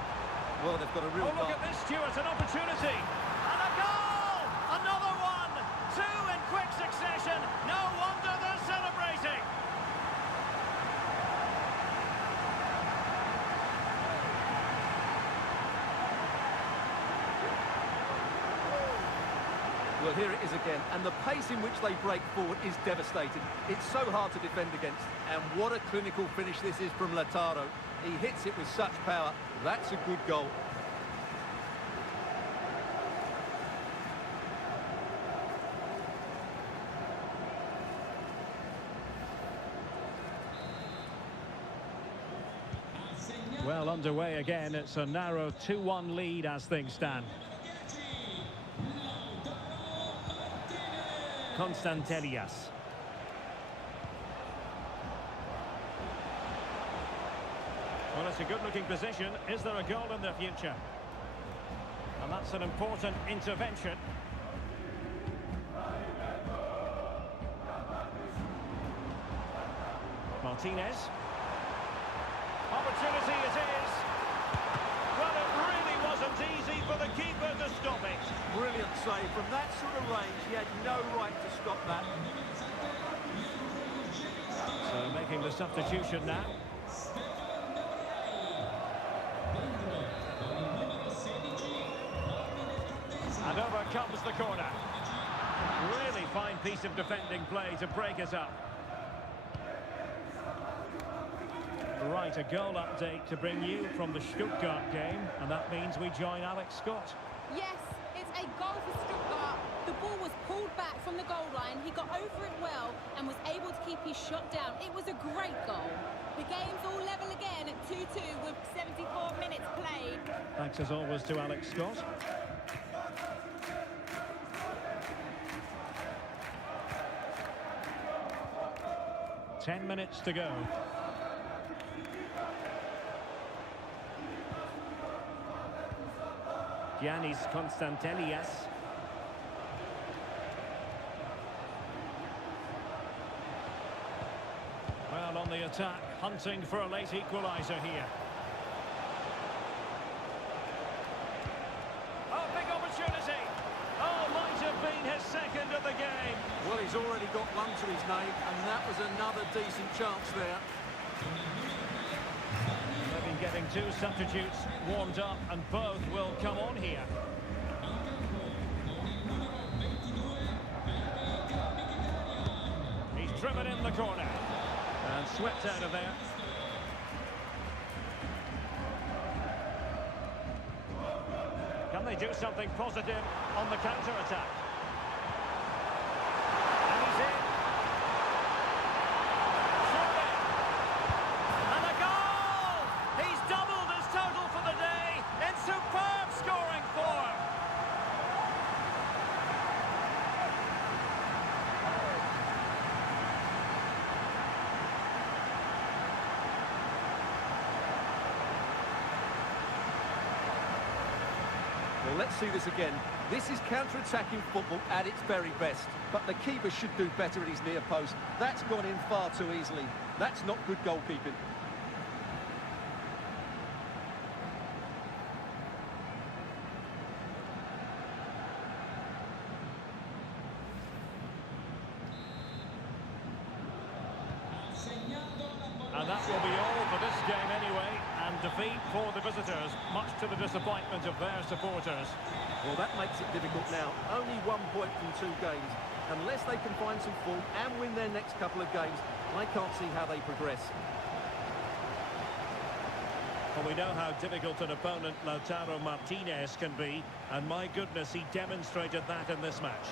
Well, they've got a real... Oh, look at this, Stuart, an opportunity. And a goal! Another one! Two in quick succession. No wonder they're celebrating. Well, here it is again, and the pace in which they break forward is devastating. It's so hard to defend against, and what a clinical finish this is from Lautaro. He hits it with such power. That's a good goal. Well, underway again. It's a narrow 2-1 lead as things stand. Constantelias. Well, it's a good-looking position. Is there a goal in the future? And that's an important intervention. Martinez. Opportunity it is. Well, it really wasn't easy for the keeper to stop it. Brilliant save. From that sort of range, he had no right to stop that. So making the substitution now. And over comes the corner. Really fine piece of defending play to break us up. Right, a goal update to bring you from the Stuttgart game, and that means we join Alex Scott. Yes, it's a goal for Stuttgart. The ball was pulled back from the goal line. He got over it well and was able to keep his shot down. It was a great goal. The game's all level again at 2-2 with 74 minutes played. Thanks as always to Alex Scott. Ten minutes to go. Giannis Constantelias. Well, on the attack, hunting for a late equaliser here. Oh, big opportunity! Oh, might have been his second of the game. Well, he's already got one to his name, and that was another decent chance there. They've been getting two substitutes warmed up, and both will come on here. He's driven in the corner and swept out of there. Can they do something positive on the counter-attack? And he's in. Surely. And a goal! He's doubled his total for the day in superb scoring form. Well, let's see this again. This is counter-attacking football at its very best. But the keeper should do better at his near post. That's gone in far too easily. That's not good goalkeeping. And that will be all for this game anyway. And defeat for the visitors, much to the disappointment of their supporters. Well, that makes it difficult now. Only 1 point from 2 games. Unless they can find some form and win their next couple of games, I can't see how they progress. Well, we know how difficult an opponent Lautaro Martinez can be, and my goodness, he demonstrated that in this match.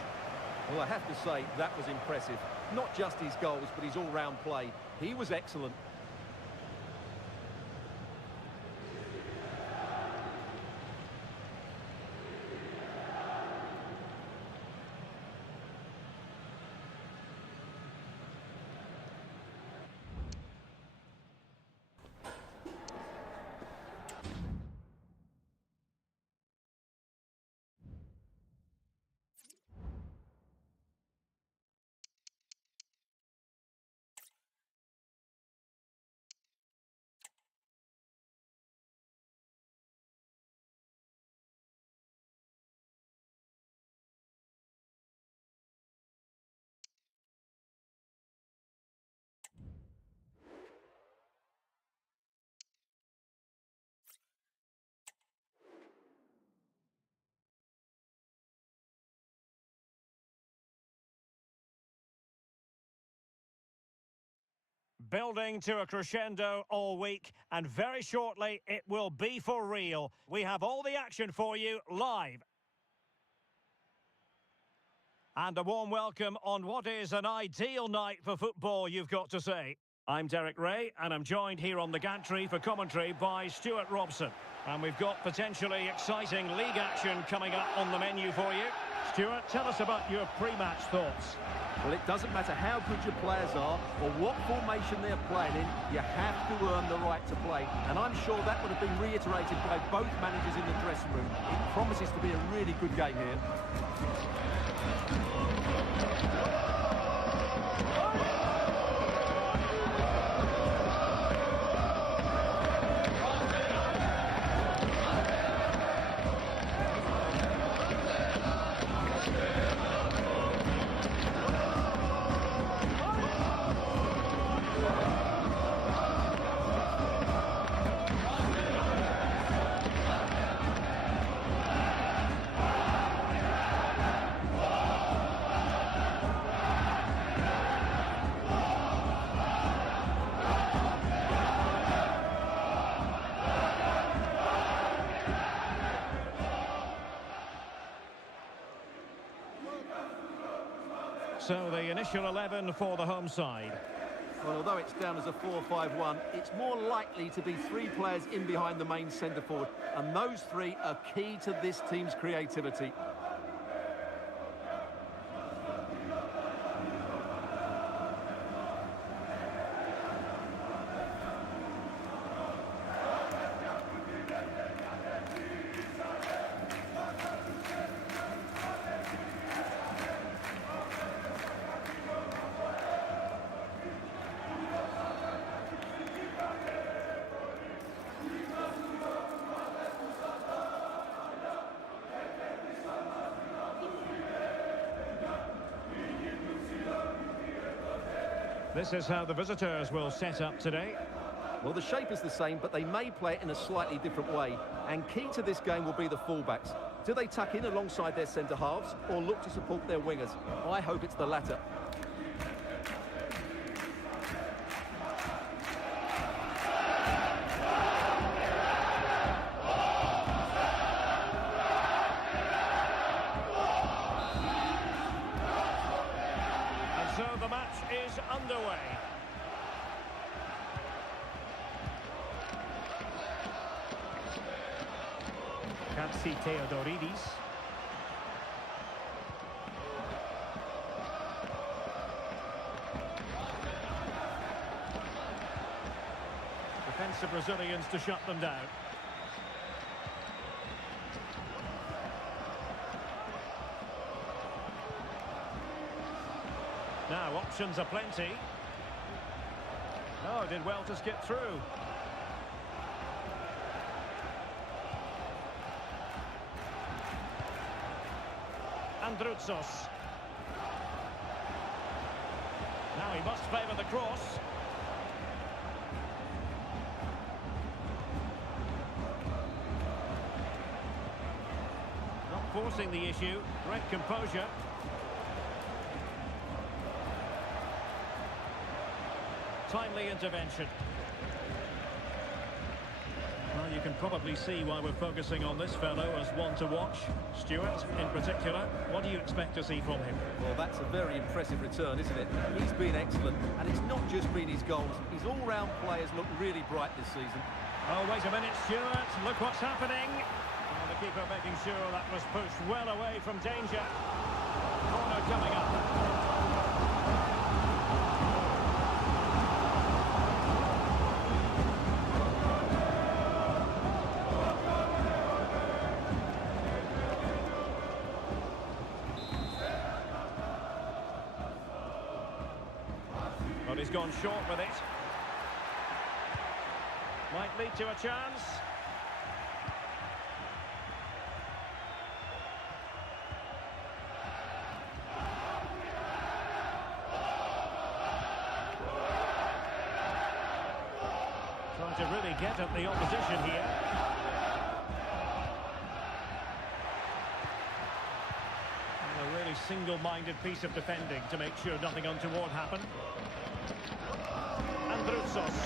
Well, I have to say, that was impressive. Not just his goals, but his all-round play. He was excellent. building to a crescendo all week, and very shortly it will be for real. We have all the action for you live. And a warm welcome on what is an ideal night for football, you've got to say. I'm Derek Ray, and I'm joined here on the gantry for commentary by Stuart Robson. And we've got potentially exciting league action coming up on the menu for you. Stuart, tell us about your pre-match thoughts. Well, it doesn't matter how good your players are or what formation they're playing in, you have to earn the right to play. And I'm sure that would have been reiterated by both managers in the dressing room. It promises to be a really good game here. So the initial 11 for the home side. Well, although it's down as a 4-5-1, it's more likely to be three players in behind the main centre forward, and those three are key to this team's creativity. This is how the visitors will set up today. Well, the shape is the same, but they may play it in a slightly different way. And key to this game will be the fullbacks. Do they tuck in alongside their centre-halves or look to support their wingers? I hope it's the latter. So the match is underway. Can't see Theodoridis. Defensive Brazilians to shut them down. Now, options are plenty. Oh, did well to skip through. Androutsos. Now he must favour the cross. Not forcing the issue. Great composure. Timely intervention. Well, you can probably see why we're focusing on this fellow as one to watch. Stuart, in particular, what do you expect to see from him? Well, that's a very impressive return, isn't it? He's been excellent, and it's not just been his goals. His all-round players look really bright this season. Oh, wait a minute, Stuart. Look what's happening. Oh, the keeper making sure that was pushed well away from danger. Corner coming up. But he's gone short with it. Might lead to a chance. Trying to really get at the opposition here. And a really single-minded piece of defending to make sure nothing untoward happened. Androutsos.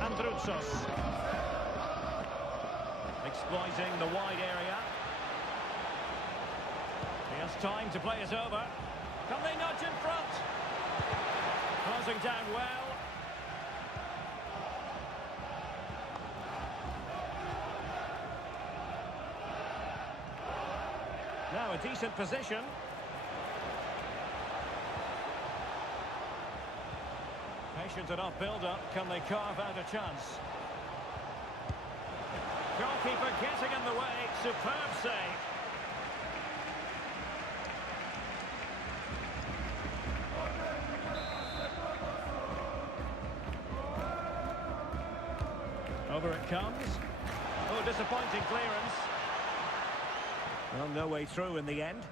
Androutsos. Exploiting the wide area. He has time to play it over. Can they nudge in front? Closing down well. Now a decent position. Patient enough build-up. Can they carve out a chance? Goalkeeper getting in the way. Superb save. Over it comes. Oh, disappointing clearance. Well, no way through in the end.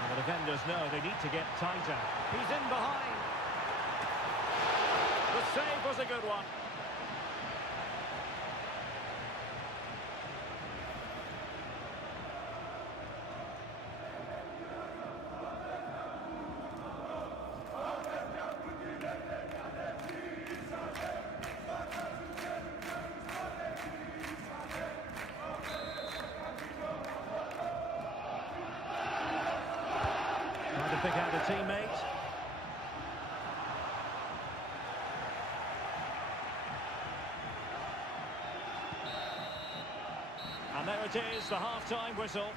And the defenders know they need to get tighter. He's in behind. The save was a good one. Trying to pick out a teammate. And there it is, the half-time whistle.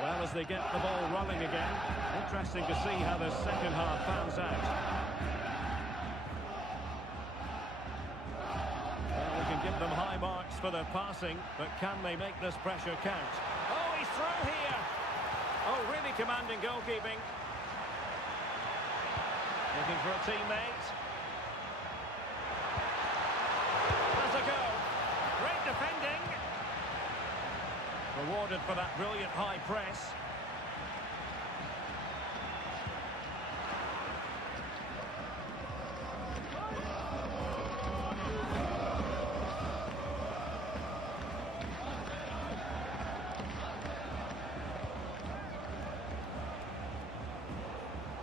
Well, as they get the ball rolling again, interesting to see how the second half pans out. Well, we can give them high marks for their passing, but can they make this pressure count? Oh, he's through here! Oh, really commanding goalkeeping. Looking for a teammate. Has a go. Great defending. Rewarded for that brilliant high press.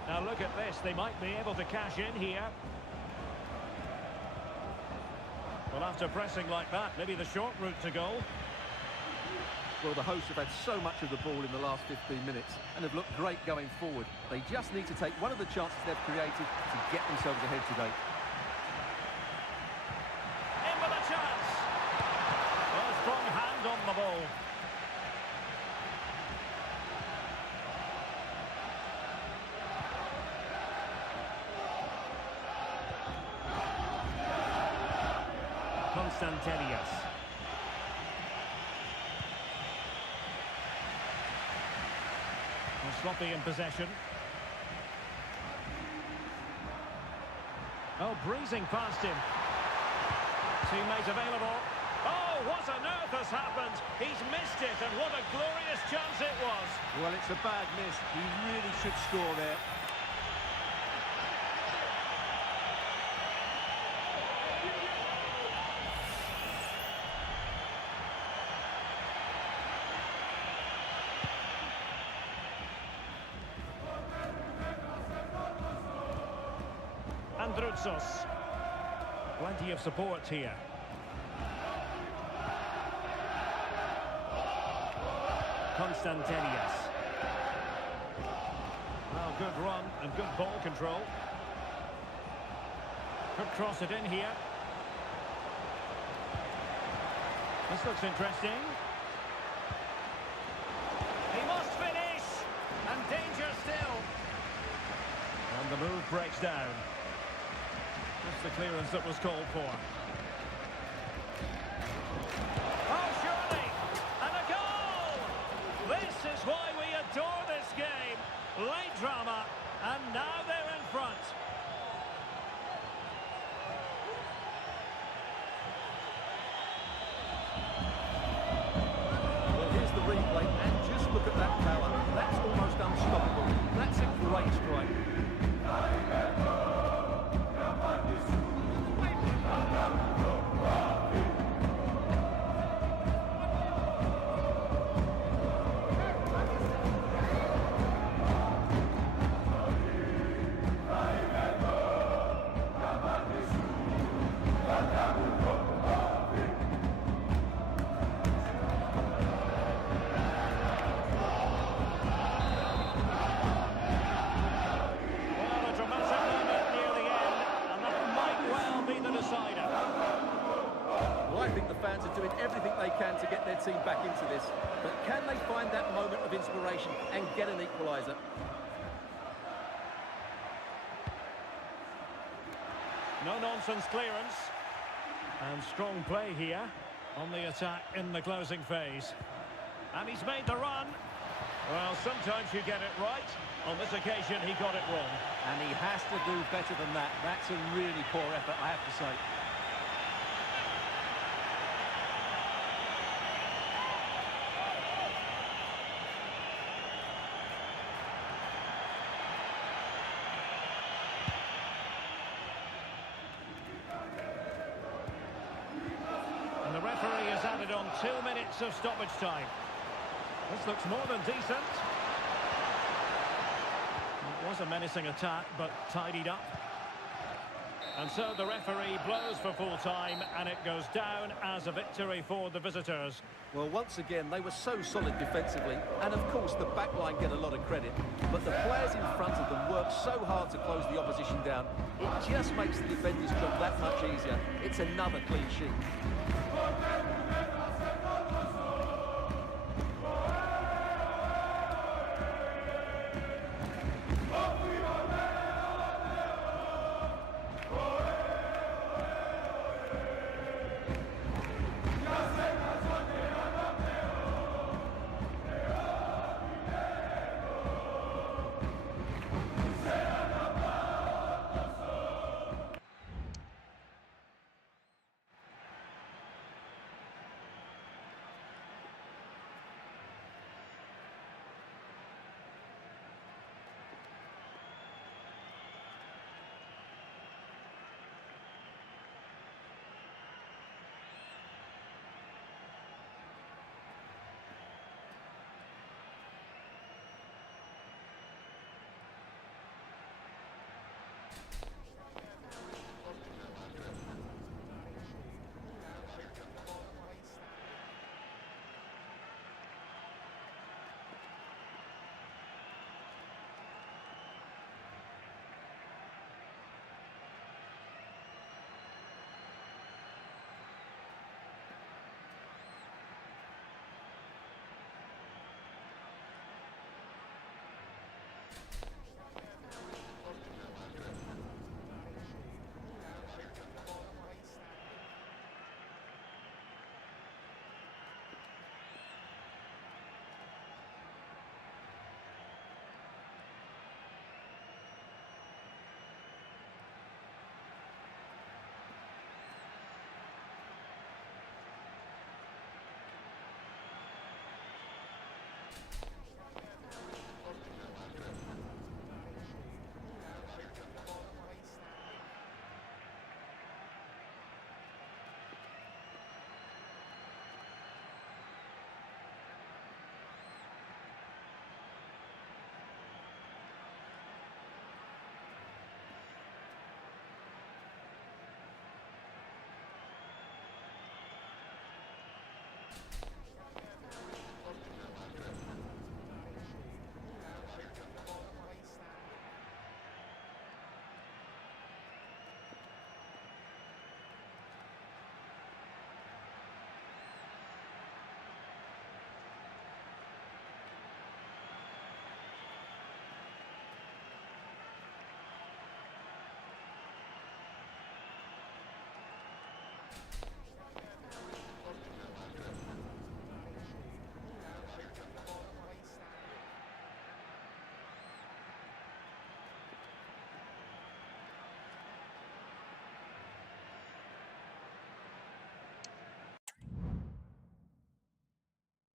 Now look at this, they might be able to cash in here. Well, after pressing like that, maybe the short route to goal. Well, the hosts have had so much of the ball in the last 15 minutes and have looked great going forward. They just need to take one of the chances they've created to get themselves ahead today. In with a chance. Well, strong hand on the ball. Konstantelias. Sloppy in possession. Oh, breezing past him. Teammate available. Oh, what on earth has happened? He's missed it, and what a glorious chance it was. Well, it's a bad miss. He really should score there. Mandroutsos. Plenty of support here. Konstantelias. Well, good run and good ball control. Could cross it in here. This looks interesting. He must finish! And danger still. And the move breaks down. Just the clearance that was called for. Oh, surely! And a goal! This is why we adore this game. Late drama, and now they're in front. Well, here's the replay, and just look at that power. That's almost unstoppable. That's a great strike. Well, a dramatic moment near the end, and that might well be the decider. Well, I think the fans are doing everything they can to get their team back into this. But can they find that moment of inspiration and get an equaliser? No-nonsense clearance. And strong play here on the attack in the closing phase. And he's made the run. Well, sometimes you get it right. On this occasion, he got it wrong. And he has to do better than that. That's a really poor effort, I have to say. And the referee has added on 2 minutes of stoppage time. This looks more than decent. It was a menacing attack, but tidied up. And so the referee blows for full time, and it goes down as a victory for the visitors. Well, once again, they were so solid defensively, and of course the back line get a lot of credit, but the players in front of them work so hard to close the opposition down, it just makes the defenders' job that much easier. It's another clean sheet.